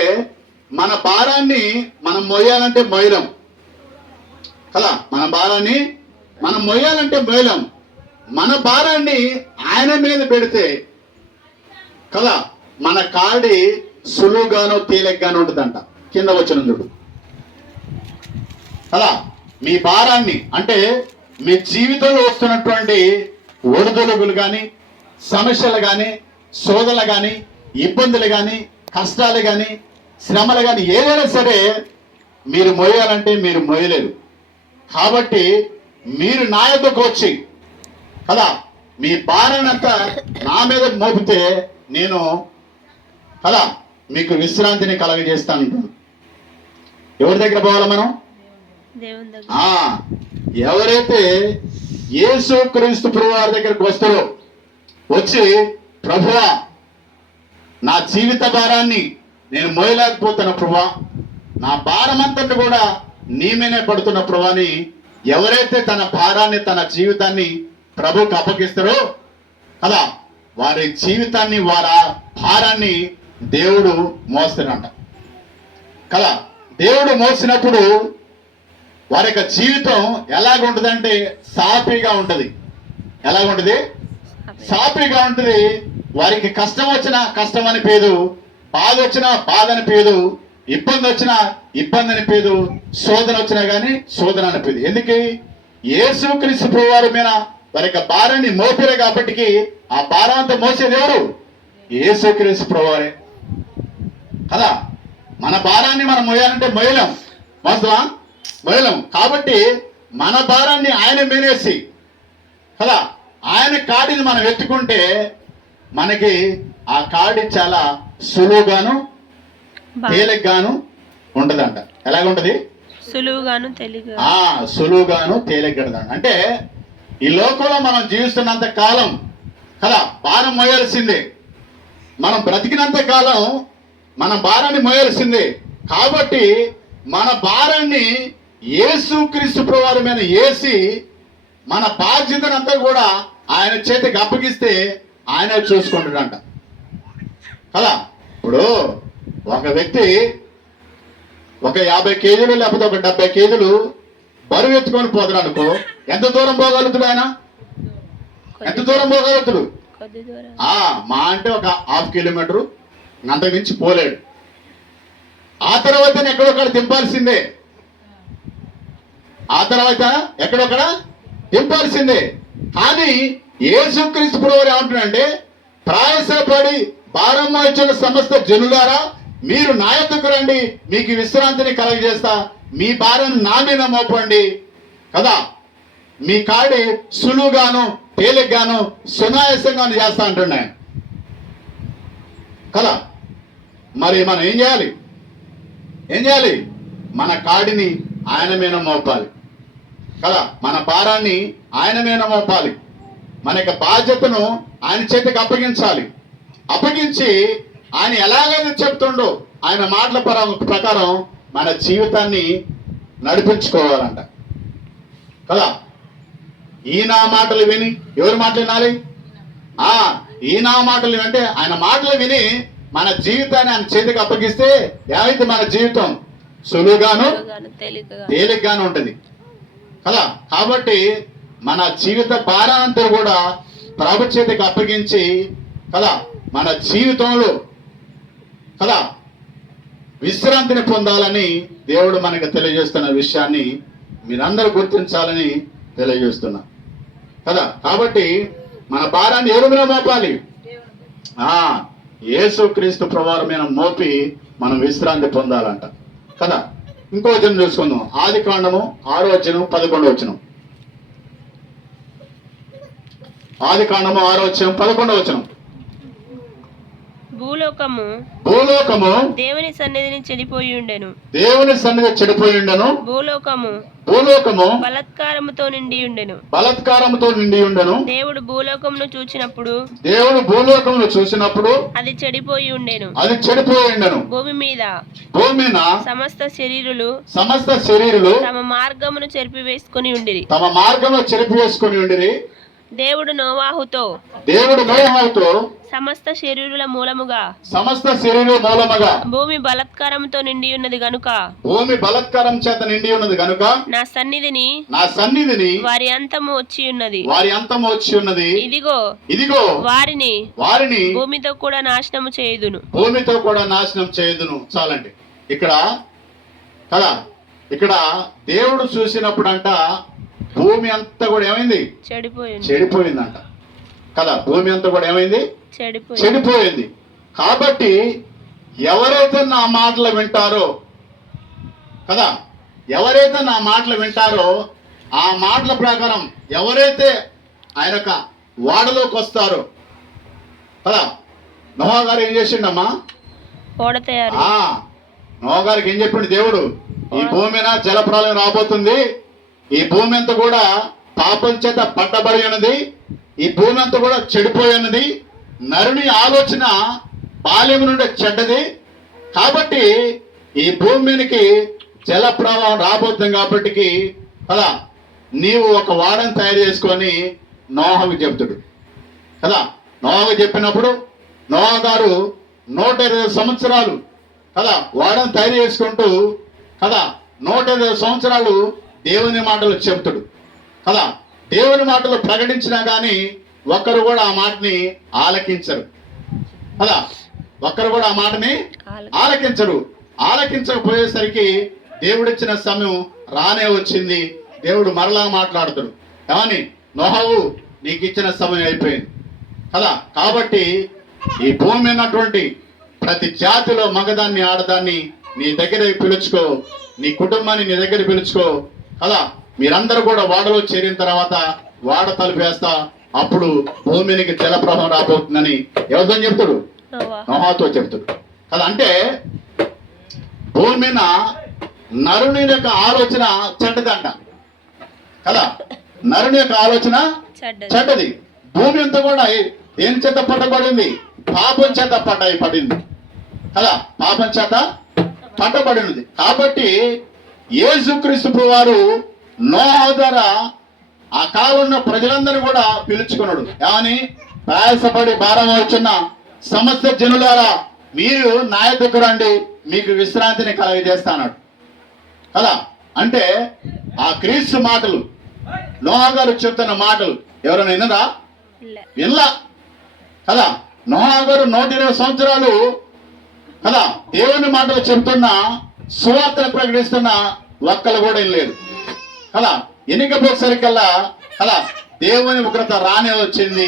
మన భారాన్ని మనం మోయాలంటే మోయలేం కదా. మన భారాన్ని మనం మోయాలంటే మోయలేం. మన భారాన్ని ఆయన మీద పెడితే కదా మన కాడి సులువుగానో తేలికగానో ఉంటుందంట. కింద వచ్చిన చూడు కదా. మీ భారాన్ని అంటే మీ జీవితంలో వస్తున్నటువంటి ఒడిదుడుకులు కానీ, సమస్యలు కానీ, శోధనలు కానీ, ఇబ్బందులు కానీ, కష్టాలు కానీ, శ్రమలు కానీ ఏదైనా సరే మీరు మోయాలంటే మీరు మోయలేరు. కాబట్టి మీరు నా యొద్దకు వచ్చి కదా మీ భారాన్నంతా నా మీద మోపితే నేను కదా మీకు విశ్రాంతిని కలగజేస్తాను. ఎవరి దగ్గర పోవాలి మనం? ఎవరైతే యేసుక్రీస్తు ప్రభువారి దగ్గరకు వస్తారో, వచ్చి ప్రభువా నా జీవిత భారాన్ని నేను మోయలేకపోతున్న ప్రభువా, నా భారం అంతటి కూడా నీ మీదే పడుతున్న ప్రభువాని ఎవరైతే తన భారాన్ని, తన జీవితాన్ని ప్రభువుకి అప్పగిస్తారో కదా వారి జీవితాన్ని, వారి భారాన్ని దేవుడు మోస్తాడంట. కదా దేవుడు మోసినప్పుడు వారి యొక్క జీవితం ఎలాగుంటుందంటే సాఫీగా ఉంటుంది. ఎలాగుంటుంది? సాఫీగా ఉంటుంది. వారికి కష్టం వచ్చినా కష్టం అనిపించదు, బాధ వచ్చినా బాధ అనిపించదు, ఇబ్బంది వచ్చినా ఇబ్బంది అనిపించదు, శోధన వచ్చినా కానీ శోధన అనిపించదు. ఎందుకు? యేసుక్రీస్తు ప్రభువారి మీద వారి యొక్క భారాన్ని మోపిరే కాబట్టి ఆ భారం అంతా మోసేది ఎవరు? యేసుక్రీస్తు ప్రభువారే కదా. మన భారాన్ని మనం మోయాలంటే మోయలేం, మోయలేం. కాబట్టి మన భారాన్ని ఆయన మేనేసి కదా ఆయన కాడిని మనం ఎత్తుకుంటే మనకి ఆ కాడి చాలా సులువుగాను తేలిగ్గాను ఉంటదంట. ఎలాగుంటది? సులువుగాను తేలిగ్గా. అంటే ఈ లోకంలో మనం జీవిస్తున్నంత కాలం కదా భారం మోయాల్సిందే. మనం బ్రతికినంత కాలం మన భారాన్ని మోయాల్సిందే. కాబట్టి మన భారాన్ని యేసుక్రీస్తు ప్రభువారి మీద వేసి మన బాధ్యతనంతా కూడా ఆయన చేతికి అప్పగిస్తే ఆయన చూసుకుంటాడంట కదా. ఇప్పుడు ఒక వ్యక్తి ఒక 50 కేజీలు లేకపోతే ఒక 70 కేజీలు బరువు ఎత్తుకొని పోతాడు అనుకో, ఎంత దూరం పోగలుగుతాడు ఆయన? ఎంత దూరం పోగలుగుతాడు? మా అంటే ఒక 1/2 కిలోమీటరు, అంతకు మించి పోలేడు. ఆ తర్వాత ఎక్కడొక్కడ దింపాల్సిందే. కానీ యేసుక్రీస్తు ప్రభువు ఏమంటున్నాడంటే, ప్రయాసపడి భారం మోయించిన సమస్త జనులారా మీరు నా యొద్దకు రండి, మీకు విశ్రాంతిని కలగజేస్తా, మీ భారం నా మీద మోపండి కదా, మీ కాడి సులువుగాను తేలిగ్గాను సునాయాసంగాను చేస్తా అంటున్నాయి కదా. మరి మనం ఏం చేయాలి? మన కాడిని ఆయన మీద మోపాలి కదా, మన భారాన్ని ఆయన మీద మోపాలి, మన యొక్క బాధ్యతను ఆయన చేతికి అప్పగించి ఆయన ఎలాగైతే చెప్తుండో ఆయన మాటల ప్రకారం మన జీవితాన్ని నడిపించుకోవాలంట కదా. ఈయన మాటలు విని ఎవరి మాటలు వినాలి? ఈయన మాటలు అంటే ఆయన మాటలు విని మన జీవితాన్ని ఆయన చేతికి అప్పగిస్తే ఏమైతే మన జీవితం సులువుగాను తేలిగ్గాను ఉంటుంది కదా. కాబట్టి మన జీవిత భారాంతా కూడా ప్రభు చేతికి అప్పగించి కదా మన జీవితంలో కదా విశ్రాంతిని పొందాలని దేవుడు మనకు తెలియజేస్తున్న విషయాన్ని మీరందరూ గుర్తించాలని తెలియజేస్తున్నా కదా. కాబట్టి మన భారాన్ని ఎవరి మీద మోపాలి? యేసుక్రీస్తు ప్రభువారి మీద మోపి మనం విశ్రాంతి పొందాలంట కదా. ఇంకో వచనం చూసుకుందాం. ఆదికాండము 6వ వచనం 11వ వచనం. ఆదికాండము 6వ వచనం 11వ వచనం. భూలోకము దేవుని సన్నిధిని చెడిపోయి ఉండెను. భూలోకము బలాత్కారముతో నిండి ఉండెను. దేవుడు భూలోకమును చూసినప్పుడు అది చెడిపోయి ఉండెను. భూమి మీద సమస్త శరీరులు తమ మార్గమును చెరిపివేసుకొని ఉండిరి. దేవుడు నోవాహుతో సమస్త శరీరుల మూలముగా భూమి బలాత్కారంతో నిండి ఉన్నది గనుక నా సన్నిధిని వారి అంతము వచ్చి ఉన్నది. ఇదిగో వారిని భూమితో కూడా నాశనము చేయుదును. చాలండి. ఇక్కడ దేవుడు చూసినప్పుడంట భూమి అంతా కూడా ఏమైంది? చెడిపోయిందంట కదా. భూమి అంతా కూడా ఏమైంది? చెడిపోయింది. కాబట్టి ఎవరైతే నా మాటలు వింటారో కదా, ఆ మాటల ప్రకారం ఎవరైతే ఆయన యొక్క వాడలోకి వస్తారో కదా. నోవా గారు ఏం చేసిండమ్మా? నోవా గారికి ఏం చెప్పిండు దేవుడు? ఈ భూమి మీద జలప్రలయం రాబోతుంది, ఈ భూమి అంతా కూడా పాపం చేత పట్టబడి ఉన్నది, ఈ భూమి అంతా కూడా చెడిపోయి ఉన్నది, నరుని ఆలోచన బాల్యం నుండి చెడ్డది, కాబట్టి ఈ భూమి మీదకి జల ప్రవాహం రాబోతుంది కాబట్టి కదా నీవు ఒక వాడని తయారు చేసుకొని నోహకు చెప్తాడు కదా. నోహకు చెప్పినప్పుడు నోహ గారు 120 సంవత్సరాలు కదా వాడని తయారు చేసుకుంటూ కదా 120 సంవత్సరాలు దేవుని మాటలు చెప్తాడు కదా. దేవుని మాటలు ప్రకటించినా కానీ ఒక్కరు కూడా ఆ మాటని ఆలకించరు కదా. ఒక్కరు కూడా ఆ మాటని ఆలకించరు. ఆలకించకపోయేసరికి దేవుడిచ్చిన సమయం రానే వచ్చింది. దేవుడు మరలా మాట్లాడుతాడు, ఏమని, నోహవు నీకు ఇచ్చిన సమయం అయిపోయింది కదా. కాబట్టి ఈ భూమి మీద ఉన్నటువంటి ప్రతి జాతిలో మగదాన్ని ఆడదాన్ని నీ దగ్గర పిలుచుకో, నీ కుటుంబాన్ని నీ దగ్గర పిలుచుకో కదా. మీరందరూ కూడా వాడలో చేరిన తర్వాత వాడ తలుపు వేస్తా, అప్పుడు భూమికి జలప్రభం రాబోతుందని ఎవరితో చెప్తాడు? నోహాతో చెప్తాడు కదా. అంటే భూమి మీద నరుని యొక్క ఆలోచన చెడ్డదంట కదా. నరుని యొక్క ఆలోచన చెడ్డది. భూమి అంతా కూడా దేని చేత పట్టబడింది? పాపం చేత పడింది కదా. పాపం చేత పట్టబడినది. కాబట్టి యేసుక్రీస్తు వారు నోహా ద్వారా ఆ కాలంలో ప్రజలందరూ కూడా పిలుచుకున్నాడు, ఏమని, ప్రయాసపడి భారం వచ్చిన సమస్త జనులారా మీరు నా యొద్దకు రండి, మీకు విశ్రాంతిని కలుగజేస్తాడు కదా. అంటే ఆ క్రీస్తు మాటలు, నోహా గారు చెప్తున్న మాటలు ఎవరైనా విన్నరా? వినలా కదా. నోహా గారు 120 సంవత్సరాలు కదా దేవుని మాటలు చెప్తున్న, సువార్తను ప్రకటిస్తున్న ఒక్కలు కూడా వినలేదు కదా. ఎన్నికపోయేసరికల్లా కదా దేవుని ఉగ్రత రానే వచ్చింది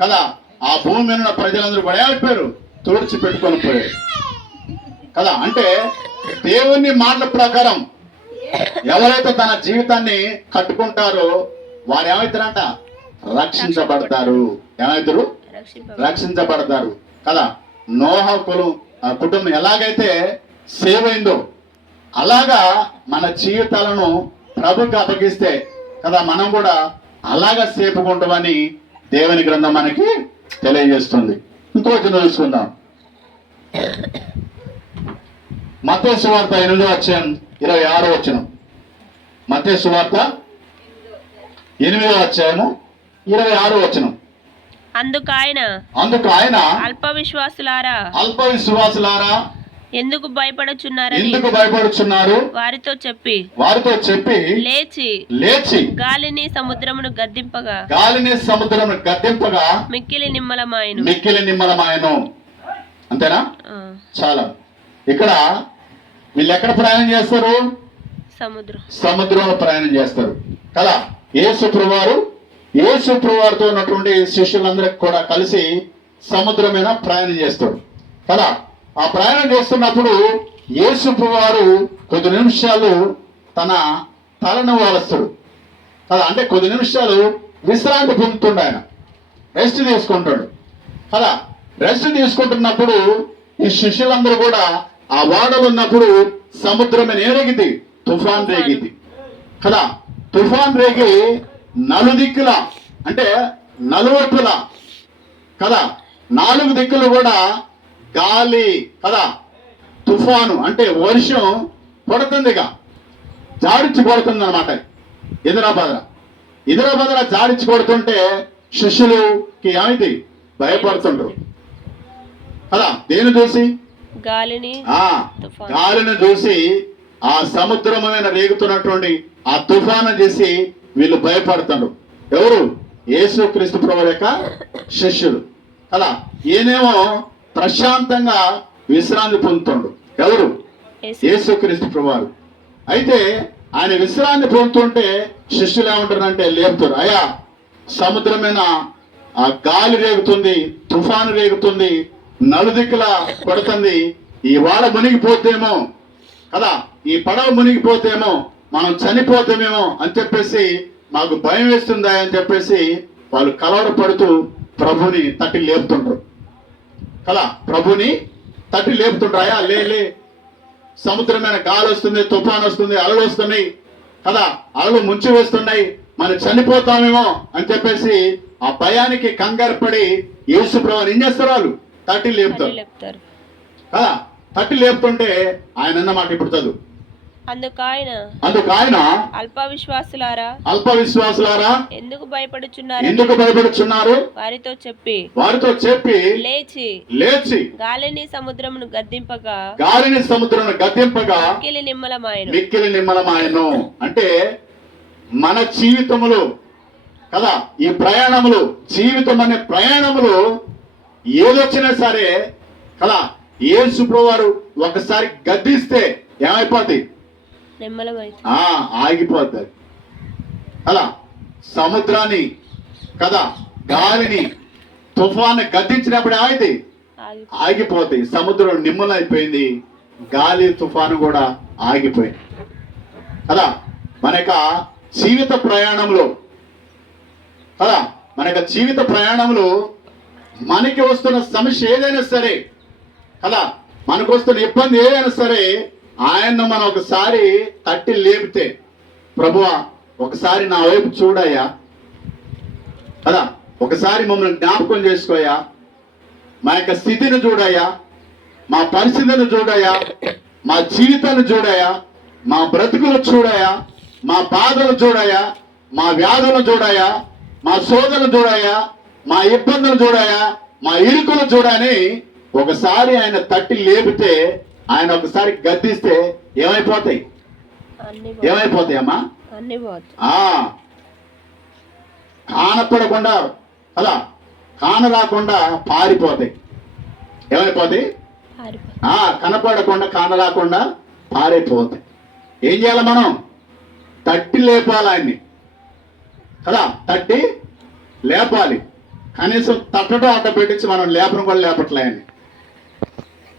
కదా. ఆ భూమి మీద ఉన్న ప్రజలందరూ కూడా ఏమైపోయారు? తుడిచి పెట్టుకొని పోయారు కదా. అంటే దేవుని మాటల ప్రకారం ఎవరైతే తన జీవితాన్ని కట్టుకుంటారో వారు ఏమవుతారంట? రక్షించబడతారు. ఏమవుతారు? రక్షించబడతారు కదా. నోహ కుటుంబం ఎలాగైతే సేవ్ అయిందో అలాగా మన జీవితాలను ప్రభుకి అప్పగిస్తే కదా మనం కూడా అలాగా సేపుకుంటామని దేవుని గ్రంథం మనకి తెలియజేస్తుంది. ఇంకోటి చూసుకుందాం. మత్తయి సువార్త 8వ అధ్యాయం 26వ వచనం. మత్తయి సువార్త 8వ అధ్యాయము 26వ వచనం. అందుకు ఆయన అల్ప విశ్వాసులారా ఎందుకు భయపడుచున్నారు వారితో చెప్పి లేచి గాలిని సముద్రమును గద్దింపగా మిక్కిలి నిమ్మలమాయెను. అంతేనా? చాలా. ఇక్కడ వీళ్ళు ఎక్కడ ప్రయాణం చేస్తారు? సముద్రంలో ప్రయాణం చేస్తారు కదా. యేసు ప్రభువారితో ఉన్నటువంటి శిష్యులందరికీ కూడా కలిసి సముద్రం మీద ప్రయాణం చేస్తాడు కదా. ఆ ప్రయాణం చేస్తున్నప్పుడు యేసు ప్రభువారు కొద్ది నిమిషాలు తన తలను వాలుస్తాడు కదా. అంటే కొద్ది నిమిషాలు విశ్రాంతి పొందుతుండ, ఆయన రెస్ట్ తీసుకుంటాడు కదా. రెస్ట్ తీసుకుంటున్నప్పుడు ఈ శిష్యులందరూ కూడా ఆ వాడలు ఉన్నప్పుడు సముద్రం మీద ఏరేగింది, తుఫాన్ రేగింది కదా. తుఫాన్ రేగి నలుదిక్కుల అంటే నలువైపుల కదా 4 దిక్కులు కూడా గాలి కదా, తుఫాను అంటే వర్షం పడుతుందిగా, జాడిచ్చి కొడుతుంది అనమాట. ఎదురబదర జాడిచ్చి కొడుతుంటే శిష్యులకి ఏమైంది? భయపడుతుండ్రు కదా. దేని చూసి? గాలిని చూసి, ఆ సముద్రం మీద రేగుతున్నటువంటి ఆ తుఫాను చేసి వీళ్ళు భయపడుతుండ్రు. ఎవరు? యేసుక్రీస్తు ప్రభువు యొక్క శిష్యులు కదా. ఈయనేమో ప్రశాంతంగా విశ్రాంతి పొందుతుండు. ఎవరు? యేసుక్రీస్తు ప్రభువు. అయితే ఆయన విశ్రాంతి పొందుతుంటే శిష్యులు ఏమంటారంటే లేపుతారు, అయ్యా సముద్రం మీద ఆ గాలి రేగుతుంది, తుఫాను రేగుతుంది, నలుదిక్కులా పడుతుంది, ఈ వాడ మునిగిపోతేమో కదా, ఈ పడవ మునిగిపోతేమో, మనం చనిపోతామేమో అని చెప్పేసి మాకు భయం వేస్తుందా అని చెప్పేసి వాళ్ళు కలవరపడుతూ ప్రభుని తట్టి లేపుతుంటారు కదా. ప్రభుని తట్టి లేపుతుంటారు, అయ్యా లే, సముద్రం మీద గాలి వస్తుంది, తుఫాన్ వస్తుంది, అలలు వస్తున్నాయి కదా, అలలు ముంచి వేస్తున్నాయి, మనం చనిపోతామేమో అని చెప్పేసి ఆ భయానికి కంగారు పడి యేసు ప్రభువుని ఏం చేస్తారు? వాళ్ళు తట్టి లేపుతారు కదా. తట్టి లేపుతుంటే ఆయన అన్నమాట ఇప్పుడు చదువు. అందుకు ఆయన అల్ప విశ్వాసులారా ఎందుకు భయపడుచున్నారు వారితో చెప్పి లేచి గాలిని సముద్రమును గద్దింపగా మిక్కిలి నిమ్మలమాయను. అంటే మన జీవితములు కదా, ఈ ప్రయాణములు, జీవితం అనే ప్రయాణములు ఏదొచ్చినా సరే కదా, యేసు ప్రభువారు ఒకసారి గద్దిస్తే ఏమైపోద్ది? ఆగిపోద్ది. అలా సముద్రాన్ని కదా, గాలిని, తుఫాన్ని గద్దించినప్పుడు ఏమైంది? ఆగిపోతాయి. సముద్రం నిమ్మలైపోయింది, గాలి తుఫాను కూడా ఆగిపోయింది కదా. మన యొక్క జీవిత ప్రయాణంలో కదా, మన యొక్క జీవిత ప్రయాణంలో మనకి వస్తున్న సమస్య ఏదైనా సరే కదా, మనకు వస్తున్న ఇబ్బంది ఏదైనా సరే, ఆయన్ను మనం ఒకసారి తట్టి లేపితే, ప్రభువా ఒకసారి నా వైపు చూడయ్యా కదా, ఒకసారి మమ్మల్ని జ్ఞాపకం చేసుకోయా, మా యొక్క స్థితిని చూడయ్యా, మా పరిస్థితిని చూడయ్యా, మా జీవితాన్ని చూడయ్యా, మా బ్రతుకులు చూడయ్యా, మా బాధలు చూడయ్యా, మా వ్యాధులు చూడయ్యా, మా శోధనలు చూడయ్యా, మా ఇబ్బందులు చూడయ్యా, మా ఇరుకులు చూడని ఒకసారి ఆయన తట్టి లేపితే, ఆయన ఒకసారి గద్దిస్తే ఏమైపోతాయి? అమ్మా? కానపడకుండా అలా కానరాకుండా పారిపోతాయి. ఏమైపోతాయి? కనపడకుండా కానరాకుండా పారిపోతాయి. ఏం చేయాలి? మనం తట్టి లేపాలి ఆయన్ని కదా, తట్టి లేపాలి. కనీసం తట్టడం అడ్డ పెట్టించి మనం లేపడం కూడా లేపట్లే ఆయన్ని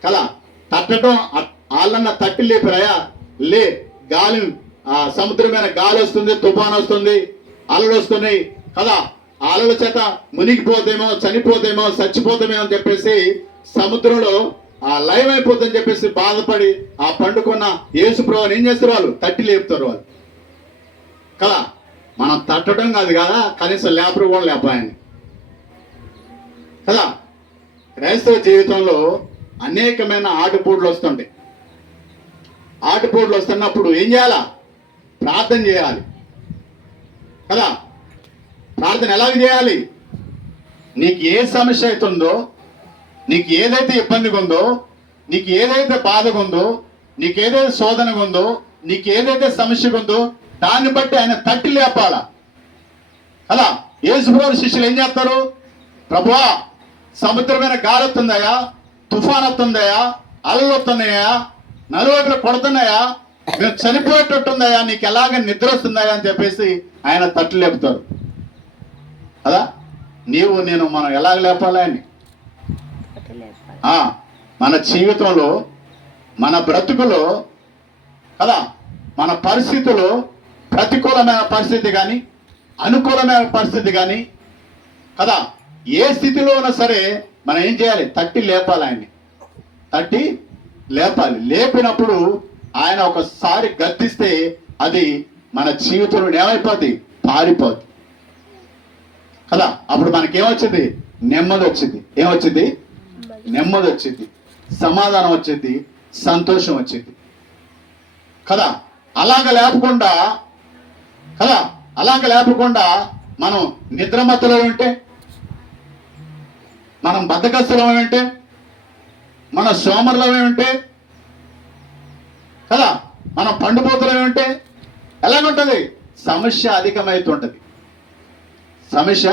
కదా. తట్టడం వాళ్ళన్న తట్టి లేపారయా, లే, గాలి, సముద్రమైన గాలి వస్తుంది, తుఫాను వస్తుంది, అలలు వస్తున్నాయి కదా, అలల చేత మునిగిపోతేమో, చనిపోతేమో, చచ్చిపోతామేమో అని చెప్పేసి సముద్రంలో లైవ్ అయిపోతుందని చెప్పేసి బాధపడి ఆ పండుకున్న యేసు ప్రభువుని ఏం చేస్తారు? వాళ్ళు తట్టి లేపుతారు వాళ్ళు కదా. మనం తట్టడం కాదు కదా, కనీసం లేపరు కూడా లేపాయని కదా. క్రైస్తవ జీవితంలో అనేకమైన ఆటుపోట్లు వస్తుంటాయి. ఆటుపోట్లు వస్తున్నప్పుడు ఏం చేయాలా? ప్రార్థన చేయాలి కదా. ప్రార్థన ఎలాగ చేయాలి? నీకు ఏ సమస్య అవుతుందో, నీకు ఏదైతే ఇబ్బందిగా ఉందో, నీకు ఏదైతే బాధగా ఉందో, నీకు ఏదైతే శోధనగా ఉందో, నీకు ఏదైతే సమస్యగా ఉందో, దాన్ని బట్టి ఆయన తట్టి లేపాలా కదా. యేసుప్రభు శిష్యులు ఏం చేస్తారు? ప్రభువా సముద్రమైన గాలి వస్తుందయా, తుఫాన్ వస్తుందయా, అలలు వస్తున్నాయా, నలువైపులు కొడుతున్నాయా, మేము చనిపోయేటట్టుందయా, నీకు ఎలాగ నిద్ర వస్తుందయా అని చెప్పేసి ఆయన తట్టు లేపుతారు కదా. నీవు నేను మనం ఎలాగ లేపాలి అని మన జీవితంలో, మన బ్రతుకులో కదా, మన పరిస్థితుల్లో ప్రతికూలమైన పరిస్థితి కానీ, అనుకూలమైన పరిస్థితి కానీ కదా, ఏ స్థితిలో ఉన్నా సరే మనం ఏం చేయాలి? తట్టి లేపాలి ఆయన్ని, తట్టి లేపాలి. లేపినప్పుడు ఆయన ఒకసారి గద్దిస్తే అది మన జీవితంలో ఏమైపోద్ది? పారిపోద్ది కదా. అప్పుడు మనకేమొచ్చింది? నెమ్మది వచ్చింది. ఏమొచ్చింది? నెమ్మది వచ్చింది, సమాధానం వచ్చింది, సంతోషం వచ్చింది కదా. అలాగ లేపకుండా కదా, అలాగ లేపకుండా మనం నిద్రమత్తులో ఉంటే, మనం బద్ధకస్తులో ఉంటే, మన సోమరులో ఉంటే కదా, మనం పండుపోతులో ఉంటే ఎలాగుంటుంది? సమస్య అధికమవుతుంటది, సమస్య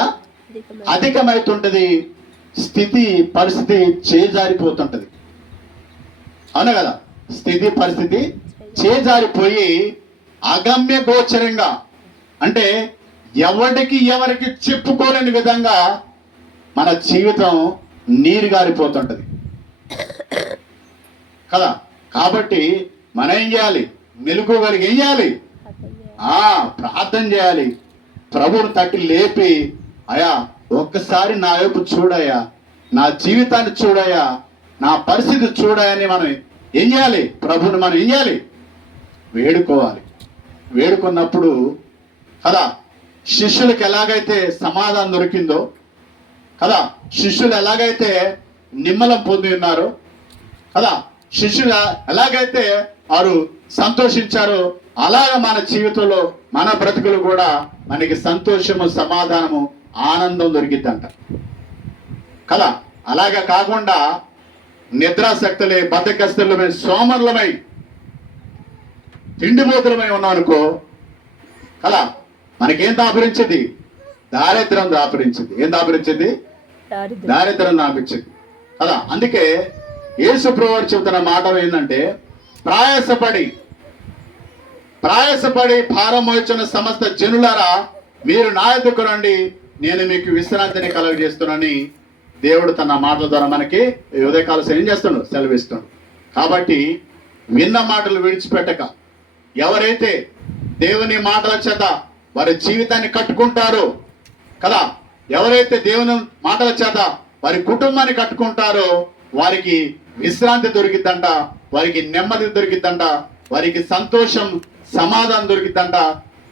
అధికమవుతుంటది, స్థితి పరిస్థితి చేజారిపోతుంటది. అవును కదా. స్థితి పరిస్థితి చేజారిపోయి అగమ్య గోచరంగా, అంటే ఎవరికి చెప్పుకోలేని విధంగా మన జీవితం నీరు గారిపోతుంటది కదా. కాబట్టి మనం ఏం చేయాలి? మెలుకోగలిగి ఏం చేయాలి? ప్రార్థన చేయాలి. ప్రభువుని తట్టి లేపి, అయా ఒక్కసారి నా వైపు చూడయా, నా జీవితాన్ని చూడయా, నా పరిస్థితి చూడయని మనం ఏం చేయాలి? ప్రభువుని మనం ఏం చేయాలి? వేడుకోవాలి. వేడుకున్నప్పుడు కదా, శిష్యులకు ఎలాగైతే సమాధానం దొరికిందో కదా, శిష్యులు ఎలాగైతే నిమ్మలం పొంది ఉన్నారో కదా, శిష్యులు ఎలాగైతే వారు సంతోషించారో అలాగ మన జీవితంలో మన బ్రతుకులు కూడా మనకి సంతోషము, సమాధానము, ఆనందం దొరికిద్దంట కదా. అలాగా కాకుండా నిద్రాసక్తులే, బద్ధకస్తులమై, సోమరులమై, తిండిపోతులమై ఉన్నాం అనుకో కదా, మనకేం దాపరించింది? దారిద్రం దాపరించింది. ఏం దాపరించింది? దారిద్రం దాపించింది కదా. అందుకే యేసు ప్రభువు చెబుతున్న మాట ఏంటంటే, ప్రయాసపడి భారం మోచున్న సమస్త జనులారా మీరు నా యొద్దకు రండి, నేను మీకు విశ్రాంతిని కలుగజేస్తున్నానని దేవుడు తన మాటల ద్వారా మనకి ఉదయకాలం ఏం చేస్తున్నాడు? సెలవిస్తున్నాడు. కాబట్టి విన్న మాటలు విడిచిపెట్టక ఎవరైతే దేవుని మాటల చేత వారి జీవితాన్ని కట్టుకుంటారో కదా, ఎవరైతే దేవుని మాటల చేత వారి కుటుంబాన్ని కట్టుకుంటారో వారికి విశ్రాంతి దొరికిద్దంట, వారికి నెమ్మది దొరికిద్దంట, వారికి సంతోషం, సమాధానం దొరికిద్దంట.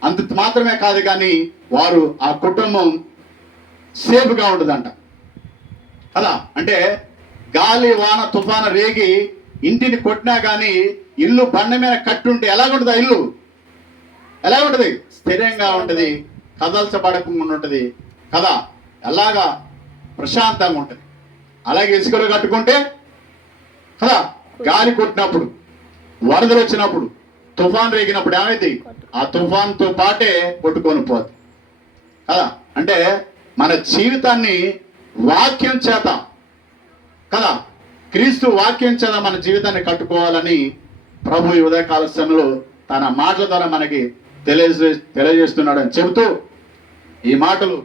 అంత మాత్రమే కాదు కానీ వారు ఆ కుటుంబం సేఫ్గా ఉండదంట కదా. అంటే గాలి, వాన, తుఫాను రేగి ఇంటిని కొట్టినా కానీ ఇల్లు బండ మీద కట్టుంటే ఎలాగుంటుంది? ఆ ఇల్లు ఎలా ఉంటుంది? స్థిరంగా ఉంటుంది, కదల్చబడకుండా ఉంటుంది కదా. అలాగా ప్రశాంతంగా ఉంటుంది. అలాగే ఇసుకలు కట్టుకుంటే కదా, గాలి కొట్టినప్పుడు, వరదలు వచ్చినప్పుడు, తుఫాన్ రేగినప్పుడు ఏమైంది? ఆ తుఫాన్తో పాటే కొట్టుకొని పోతుంది కదా. అంటే మన జీవితాన్ని వాక్యం చేత కదా, క్రీస్తు వాక్యం చేత మన జీవితాన్ని కట్టుకోవాలని ప్రభు ఈ ఉదయకాల సమయంలో తన మాటల ద్వారా మనకి తెలియజేస్తున్నాడని చెబుతూ ఈ మాటలు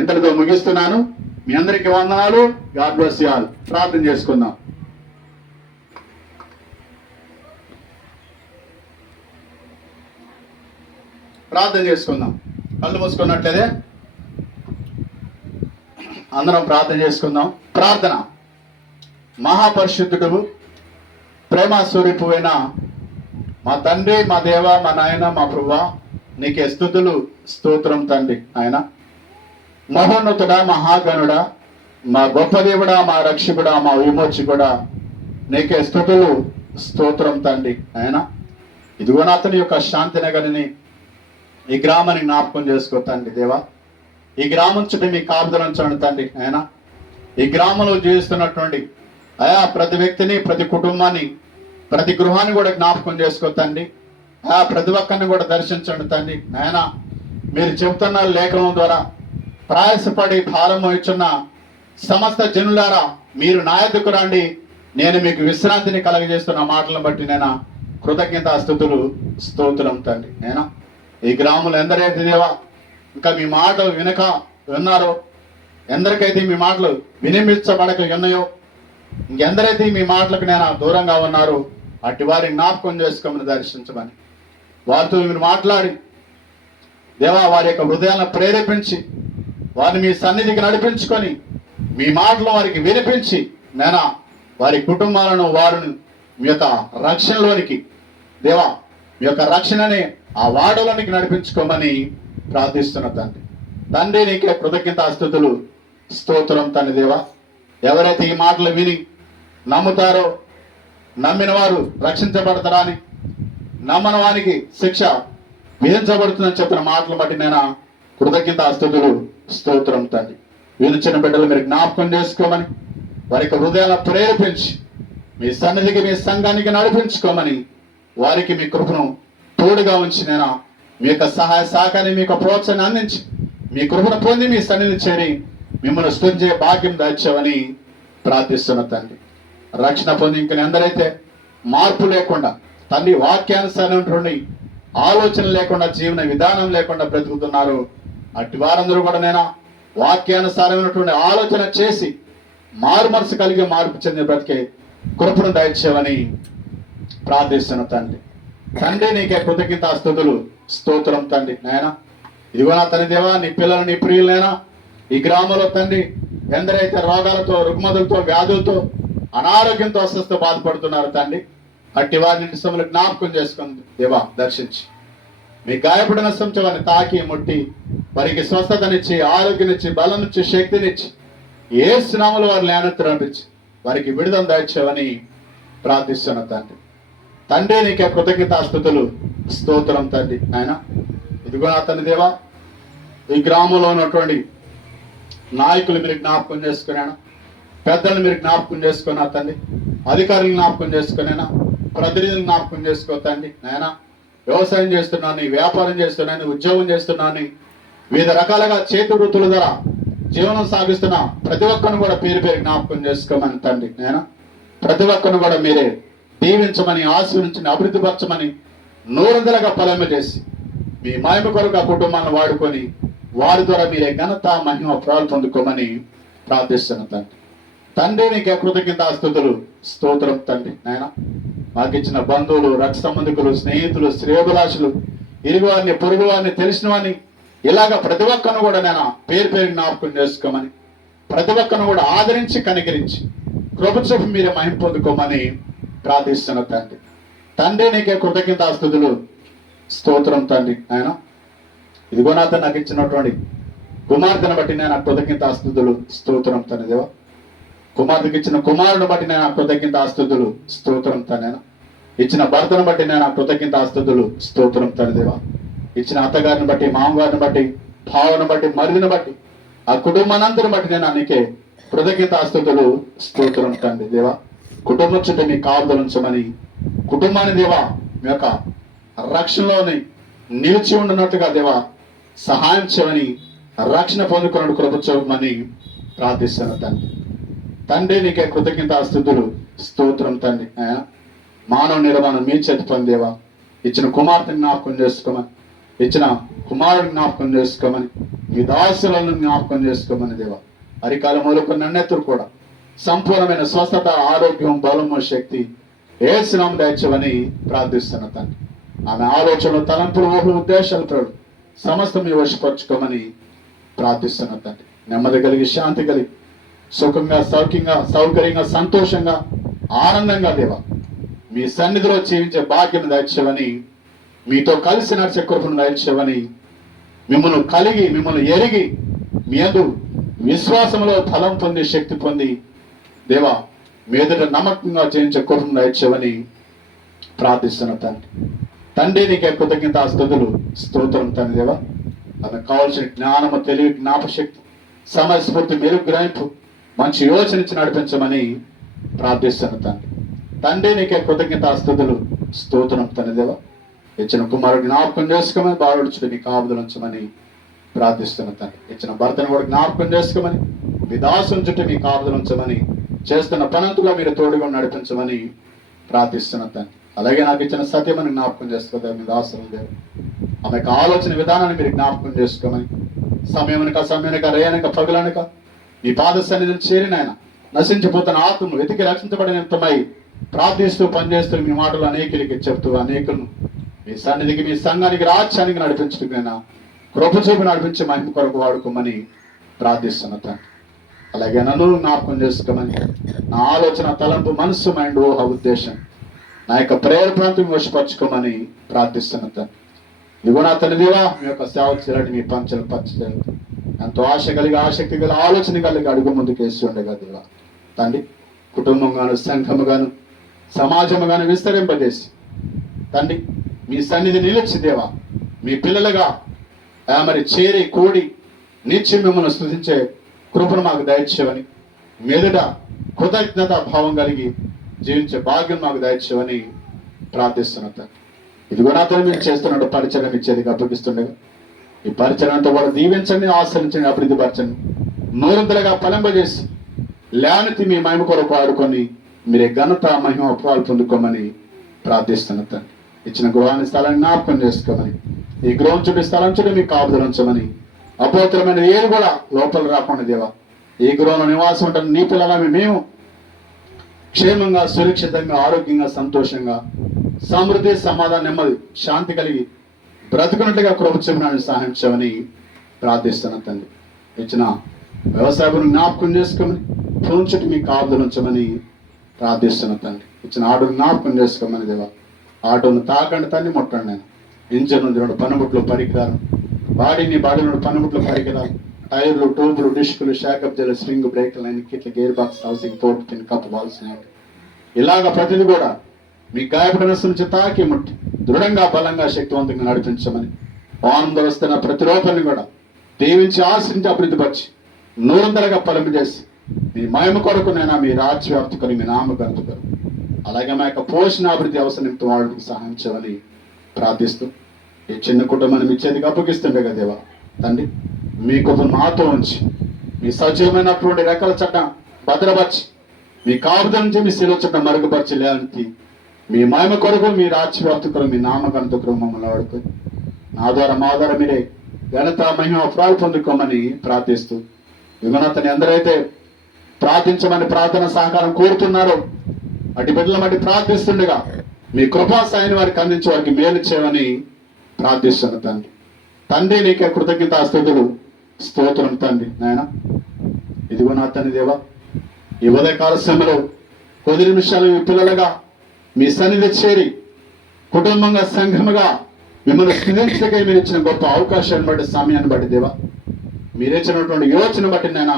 ఇంతటితో ముగిస్తున్నాను. మీ అందరికీ వందనాలు. God bless you all. ప్రార్థన చేసుకుందాం. కళ్ళు మూసుకున్నట్లేదే అందరం ప్రార్థన చేసుకుందాం. ప్రార్థన. మహాపరిశుద్ధుడు, ప్రేమ స్వరూపువైన మా తండ్రి, మా దేవ, మా నాయన, మా ప్రభువా, నీకే స్తుతులు, స్తోత్రం తండ్రి. ఆయన మహోన్నతుడా, మహాగణుడా, మా గొప్ప దేవుడా, మా రక్షకుడా, మా విమోచకుడా, నీకే స్తుతులు, స్తోత్రం తండ్రి. ఆయన ఇదిగో అతని యొక్క శాంతి నగరిని, ఈ గ్రామాన్ని జ్ఞాపకం చేసుకో తండ్రి దేవా. ఈ గ్రామం చుట్టూ మీ కాపుదలు ఉంచండి తండ్రి. ఆయన ఈ గ్రామంలో జీవిస్తున్నటువంటి ప్రతి వ్యక్తిని, ప్రతి కుటుంబాన్ని, ప్రతి గృహాన్ని కూడా జ్ఞాపకం చేసుకో తండ్రి. ప్రతి ఒక్కరిని కూడా దర్శించండి తండ్రి. ఆయన మీరు చెబుతున్న లేఖనం ద్వారా ప్రయాసపడి భారం వహించున్న సమస్త జనులారా మీరు నా యొద్దకు రండి, నేను మీకు విశ్రాంతిని కలగజేస్తున్న మాటలను బట్టి నేను కృతజ్ఞతాస్తుతులు, స్తోత్రం తండ్రి. నేను ఈ గ్రామంలో ఎందరైతే దేవా ఇంకా మీ మాటలు విన్నారో, ఎందరికైతే మీ మాటలు వినిపించబడక ఉన్నాయో, ఇంకెందరైతే మీ మాటలకు నేను దూరంగా ఉన్నారో అటు వారిని జ్ఞాపకం చేసుకోమని దర్శించమని, వారితో మీరు మాట్లాడి దేవా వారి యొక్క హృదయాలను ప్రేరేపించి వారిని మీ సన్నిధికి నడిపించుకొని మీ మాటలు వారికి వినిపించి నేను వారి కుటుంబాలను వారిని మీ యొక్క రక్షణలోనికి దేవా మీ యొక్క రక్షణని ఆ వాడలోనికి నడిపించుకోమని ప్రార్థిస్తున్న తండ్రి నీకే కృతజ్ఞతాస్తుతులు, స్తోత్రం తండ్రి దేవా. ఎవరైతే ఈ మాటలు విని నమ్ముతారో, నమ్మిన వారు రక్షించబడతారా అని, నమ్మని వారికి శిక్ష విధించబడుతుందని చెప్పిన మాటలు బట్టి నేను కృతజ్ఞతాస్తుతులు, స్తోత్రం తండ్రి. వినిచిన బిడ్డలు మీరు జ్ఞాపకం చేసుకోమని, వారి యొక్క హృదయాలను ప్రేరేపించి మీ సన్నిధికి, మీ సంఘానికి నడిపించుకోమని, వారికి మీ కృపను తోడుగా ఉంచి నేను మీ యొక్క సహాయ సహకారాన్ని, మీ యొక్క ప్రోత్సాహాన్ని అందించి మీ కృపను పొంది మీ సన్నిధి చేరి మిమ్మల్ని స్తుతించే భాగ్యం దాచావని ప్రార్థిస్తున్న తండ్రి. రక్షణ పొంది ఇంక ఎందరైతే మార్పు లేకుండా తండ్రి వాక్యానుసారమైనటువంటి ఆలోచన లేకుండా, జీవన విధానం లేకుండా బ్రతుకుతున్నారు, అట్టి వారందరూ కూడా నేను వాక్యానుసారమైనటువంటి ఆలోచన చేసి మారు మనసు కలిగి మార్పు చెంది బ్రతికే కృపను దయచేవని ప్రార్థిస్తున్న తండ్రి నీకే కృతజ్ఞతాస్తుతులు, స్తోత్రం తండ్రి. నాయన ఇదిగో నా తండ్రి దేవా, నీ పిల్లలు, నీ ప్రియులైనా ఈ గ్రామంలో తండ్రి ఎందరైతే రోగాలతో, రుగ్మతులతో, వ్యాధులతో, అనారోగ్యంతో అస్వస్థ బాధపడుతున్నారు తండ్రి, అట్టి వారిని నిశ్చములు జ్ఞాపకం చేసుకుని దేవా దర్శించి మీ గాయపడిన సంచ వారిని తాకి ముట్టి వారికి స్వస్థతనిచ్చి, ఆరోగ్యనిచ్చి, బలమిచ్చి, శక్తినిచ్చి యేసు నామములో వారిని లేనెత్తు నడిపించి వారికి విడుదల దాచేవని ప్రార్థిస్తున్న తండ్రి నీకే కృతజ్ఞతాస్తుతులు, స్తోత్రం తండ్రి. ఆయన ఇదిగో నా తండ్రి దేవా, ఈ గ్రామంలో ఉన్నటువంటి నాయకులు మీరు జ్ఞాపకం చేసుకున్నాను, పెద్దలు మీరు జ్ఞాపకం చేసుకున్నా తండ్రి, అధికారులు జ్ఞాపకం చేసుకునేనా, ప్రతినిధులు జ్ఞాపకం చేసుకో తండ్రి. నాయన వ్యవసాయం చేస్తున్నాను, వ్యాపారం చేస్తున్నాను, ఉద్యోగం చేస్తున్నాను, వివిధ రకాలుగా చేతి వృత్తుల ద్వారా జీవనం సాగిస్తున్న ప్రతి ఒక్కరిని కూడా పేరు పేరు జ్ఞాపకం చేసుకోమని తండ్రి. నాయన ప్రతి ఒక్కరిని కూడా మీరే దీవించమని, ఆశీర్వించమని, అభివృద్ధిపరచమని, నూరందరగా ఫలము చేసి మీ మహిమ కొరకు ఆ కుటుంబాన్ని వాడుకొని వారి ద్వారా మీరే ఘనత మహిమ ప్రాలు పొందుకోమని ప్రార్థిస్తున్న తండ్రి. తండ్రి నీకే కృతజ్ఞతాస్తుతులు, స్తోత్రం తండ్రి. నాయన మాకు ఇచ్చిన బంధువులు, రక్త సంబంధికులు, స్నేహితులు, శ్రేయోభిలాషులు, ఇరుగు వారిని, పొరుగు వారిని, తెలిసిన వారిని ఇలాగ ప్రతి ఒక్కరిని కూడా నేను పేరు పేరు జ్ఞాపకం చేసుకోమని, ప్రతి ఒక్కరిని కూడా ఆదరించి కనికరించి కృప చూపి మీరే మహిమ పొందుకోమని ప్రార్థిస్తున్న తండ్రి. తండ్రి నీకే కృతజ్ఞతాస్తుతులు, స్తోత్రం తండ్రి. ఆయన ఇదిగో నాతో నాకు ఇచ్చినటువంటి కుమార్తెను బట్టి నేను కృతజ్ఞతాస్తుతులు, స్తోత్రం తండ్రి దేవా. కుమార్తెకి ఇచ్చిన కుమారుని బట్టి నేను కృతజ్ఞతాస్తుతులు, స్తోత్రం తండ్రి. ఇచ్చిన భర్తను బట్టి నేను కృతజ్ఞతాస్తుతులు, స్తోత్రం తండ్రి దేవా. ఇచ్చిన అత్తగారిని బట్టి, మామగారిని బట్టి, భావను బట్టి, మరిదిని బట్టి, ఆ కుటుంబానంతని బట్టి నేను నీకే కృతజ్ఞతాస్తుతులు, స్తోత్రం తండ్రి దేవా. కుటుంబం చుట్టూ మీ కాపుదలు ఉంచమని, కుటుంబాన్ని దేవా మీ యొక్క రక్షణలోని నిలిచి ఉండినట్టుగా దేవా సహాయం చేయమని, రక్షణ పొందుకున్న కృప చూపమని ప్రార్థిస్తాను తండ్రి. తండ్రి నీకే కృతజ్ఞతాస్తుతులు, స్తోత్రం తండ్రి. మానవ నిర్మాణం మీ చేతి పొందేవా. ఇచ్చిన కుమార్తెని జ్ఞాపకం చేసుకోమని, ఇచ్చిన కుమారుని జ్ఞాపకం చేసుకోమని, మీ దాసులను జ్ఞాపకం చేసుకోమని దేవా. అరికాల మొదలుకొని నన్నెత్తురు కూడా సంపూర్ణమైన స్వస్థత, ఆరోగ్యం, బలము, శక్తి ఏసునామమున దయచేయమని ప్రార్థిస్తున్న తండ్రి. ఆమె ఆలోచనలు, తలంపులు, ఊహలు, ఉద్దేశాలు ప్రభు సమస్తం మీ వశపరచుకోమని ప్రార్థిస్తున్న తండ్రి. నెమ్మది కలిగి, శాంతి కలిగి, సుఖంగా, సౌఖ్యంగా, సౌకర్యంగా, సంతోషంగా, ఆనందంగా దేవా మీ సన్నిధిలో జీవించే భాగ్యం దయచేయమని, మీతో కలిసి నడిచే కృపను దయచేయమని, మిమ్మల్ని కలిగి, మిమ్మల్ని ఎరిగి, మీ యందు విశ్వాసంలో ఫలం పొంది, శక్తి పొంది దేవా మీ ఎదుట నమ్మకంగా జీవించే కృపను దయచేయమని ప్రార్థిస్తున్న తండ్రి. తండ్రి నీకే కృతజ్ఞతాస్తుతులు, స్తోత్రం తండ్రి దేవా. ఆమెకు కావాల్సిన జ్ఞానము, తెలివి, జ్ఞాపశక్తి, సమయస్ఫూర్తి, మెరుగు గ్రహింపు, మంచి యోచన ఇచ్చి నడిపించమని ప్రార్థిస్తున్న తండ్రి. తండ్రి నీకే కృతజ్ఞతాస్తుతులు, స్తోత్రం తండ్రి దేవా. ఇచ్చిన కుమారుడు జ్ఞాపకం చేసుకోమని, బాలుడుచుడు నీ కాపుదలు ఉంచమని ప్రార్థిస్తున్న తండ్రి. ఇచ్చిన భర్తను కూడా జ్ఞాపకం చేసుకోమని, మీ దాసుని చుట్టూ మీ కాపుదలు ఉంచమని, చేస్తున్న పనంతుగా మీరు తోడుగా నడిపించమని ప్రార్థిస్తున్న తండ్రి. అలాగే నాకు ఇచ్చిన సత్యమని జ్ఞాపకం చేసుకోదా మీ దాసులు దేవ. ఆమెకు ఆలోచన విధానాన్ని మీరు జ్ఞాపకం చేసుకోమని, సమయమునక, సమయానిక, రేయనక, పగులనక మీ పాద సన్నిధిని చేరిన ఆయన నశించిపోతున్న ఆత్మను వెతికి రక్షించబడినంతమై ప్రార్థిస్తూ, పనిచేస్తూ, మీ మాటలు అనేకులకి చెప్తూ అనేకులను మీ సన్నిధికి, మీ సంఘానికి, రాజ్యానికి నడిపించుకున్నా కృప చూపి నడిపించి మహిమ కొరకు వాడుకోమని ప్రార్థిస్తున్న తండ్రి. అలాగే నన్ను జ్ఞాపకం చేసుకోమని, నా ఆలోచన, తలంపు, మనస్సు, మైండ్, ఊహ, ఉద్దేశం, నా యొక్క ప్రేయర్ ప్రాంతం వశపరచుకోమని ప్రార్థిస్తున్న తండ్రి. ఇదిగో నా తండ్రి దేవా, మీ యొక్క సేవ చేయాలని మీ పంచలు పచ్చలేదు ఎంతో ఆశ కలిగి, ఆసక్తి కలిగి, ఆలోచన కలిగి అడుగు ముందుకు వేసి ఉండగా దేవా తండ్రి. కుటుంబం గాను, సంఘము గాను, సమాజము గాను విస్తరింపజేసి తండ్రి మీ సన్నిధి నిలిచి దేవా మీ పిల్లలుగా మరి చేరి కూడి నిత్యం మిమ్మల్ని స్తుతించే కృపను మాకు దయచేయమని, మీదట కృతజ్ఞత భావం కలిగి జీవించే భాగ్యం మాకు దయచేయమని ప్రార్థిస్తున్న తండ్రి. ఇదిగో నా తండ్రి మీరు చేస్తున్నట్టు పరిచయం ఇచ్చేది అప్పగిస్తుండగా ఈ పరిచయంతో కూడా దీవించండి, ఆశ్రయించండి, అభివృద్ధిపరచండి, నూరంతలుగా ఫలింపజేసి లేనితి మీ మహిమ కొరకు ఆడుకొని మీరే ఘనత, మహిమ, అప్రాలు పొందుకోమని ప్రార్థిస్తున్న తండ్రి. ఇచ్చిన గృహాన్ని, స్థలాన్ని జ్ఞాపకం చేసుకోమని, ఈ గృహం చుట్టూ, స్థలం చుట్టూ మీ కాపుదలు ఉంచమని, అపోత్తరమైన ఏది కూడా లోపల రాకుండా దేవా ఈ గృహంలో నివాసం ఉంటాం నీ పిల్లల మేము క్షేమంగా, సురక్షితంగా, ఆరోగ్యంగా, సంతోషంగా, సమృద్ధి, సమాధానం, నెమ్మది, శాంతి కలిగి బ్రతుకున్నట్టుగా కృప చూపినాన్ని సహాయం చేయమని ప్రార్థిస్తున్న తండ్రి. ఇచ్చిన వ్యవసాయం జ్ఞాపకం చేసుకోమని, ఫోన్ చుట్టూ మీ కాపుదలు ఉంచమని ప్రార్థిస్తున్న తండ్రి. ఇచ్చిన ఆటోను జ్ఞాపకం చేసుకోమని దేవా ఆటోను తాకండి తండ్రి, ముట్టండి నేను ఇంజన్ ఉంది, రెండు పనిముట్లు, పరికరాలు, బాడీ నుండి పనిముట్లు, పరికరాలు, టైర్లు, ట్యూబులు, డిస్కులు, షాకప్ జెల్, స్ప్రింగ్, బ్రేక్ లైన్, కిట్లు, gear box, housing, port, pin, cup, valves, ఇలాగ ప్రతిదీ కూడా మీ గాయపడిన నుంచి తాకి ముట్టి దృఢంగా బలంగా శక్తివంతంగా నడిపించమని ఆనందం వస్తున్న ప్రతి రూపాన్ని కూడా దీవించి ఆశ్రయించి అభివృద్ధిపరిచి నూరంతలుగా ఫలం చేసి మీ మహిమ కొరకు నేను మీ రాజ్యవ్యాప్తి కొని మీ నామ గంతుకరు అలాగే మా యొక్క పోషణ అభివృద్ధి అవసరం నిమిత్తం వాళ్ళకి సహాయం చేయమని ప్రార్థిస్తూ ఈ చిన్న కుటుంబాన్ని మీ చేతికి అప్పగిస్తుండే కదా దేవా తండ్రి మీ కృపను మాతో ఉంచి మీ సజీవమైనటువంటి రెక్కల చట్టం భద్రపరిచి మీ కాపుదల నుంచి మీ శిలువ చట్టం మరుగుపరిచి లేనికి మీ మహిమ కొరకు మీ రాజ్యవ్యాప్తి కొరకు మీ నామగంత మమ్మల్ని వాడుకొని నా ద్వారా మా ద్వారా మీరే ఘనత మహిమ ఫలాలు పొందుకోమని ప్రార్థిస్తూ విమనతని ఎందరైతే ప్రార్థించమని ప్రార్థన సహకారం కోరుతున్నారో అటు బిడ్డల మట్టి ప్రార్థిస్తుండగా మీ కృపా సాయాన్ని వారికి అందించి వారికి మేలు చేయమని ప్రార్థిస్తున్న తండ్రి తండ్రి నీకే కృతజ్ఞత స్తుతులు స్తోత్రం తండ్రి నాయన ఇదిగో నా తండ్రి దేవా ఈ ఉదయకాల సమయంలో కొద్ది నిమిషాలు మీ పిల్లలుగా మీ సన్నిధి చేరి కుటుంబంగా సంఘముగా మిమ్మల్ని స్థితించకై మీరు ఇచ్చిన గొప్ప అవకాశాన్ని బట్టి సమయాన్ని బట్టి దేవా మీరు ఇచ్చినటువంటి యోచన బట్టి నేను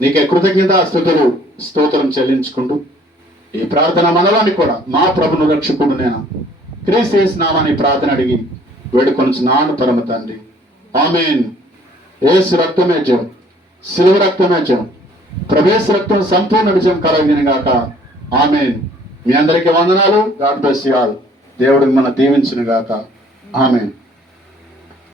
నీకే కృతజ్ఞత స్తుతులు స్తోత్రం చెల్లించుకుంటూ ఈ ప్రార్థన మనలోని కూడా మా ప్రభును రక్షకుడు నేను క్రీస్తు నామాని ప్రార్థన అడిగి వేడుకొని నాను పరమ తండ్రి ఆమేన్. యేసు రక్తమే జయం, సిలువ రక్తమే జయం, ప్రవేశ రక్తం సంపూర్ణ విజయం కలగిన గాక ఆమేన్. మీ అందరికీ వందనాలు. God bless you all. దేవుడు మన దీవించును గాక ఆమేన్.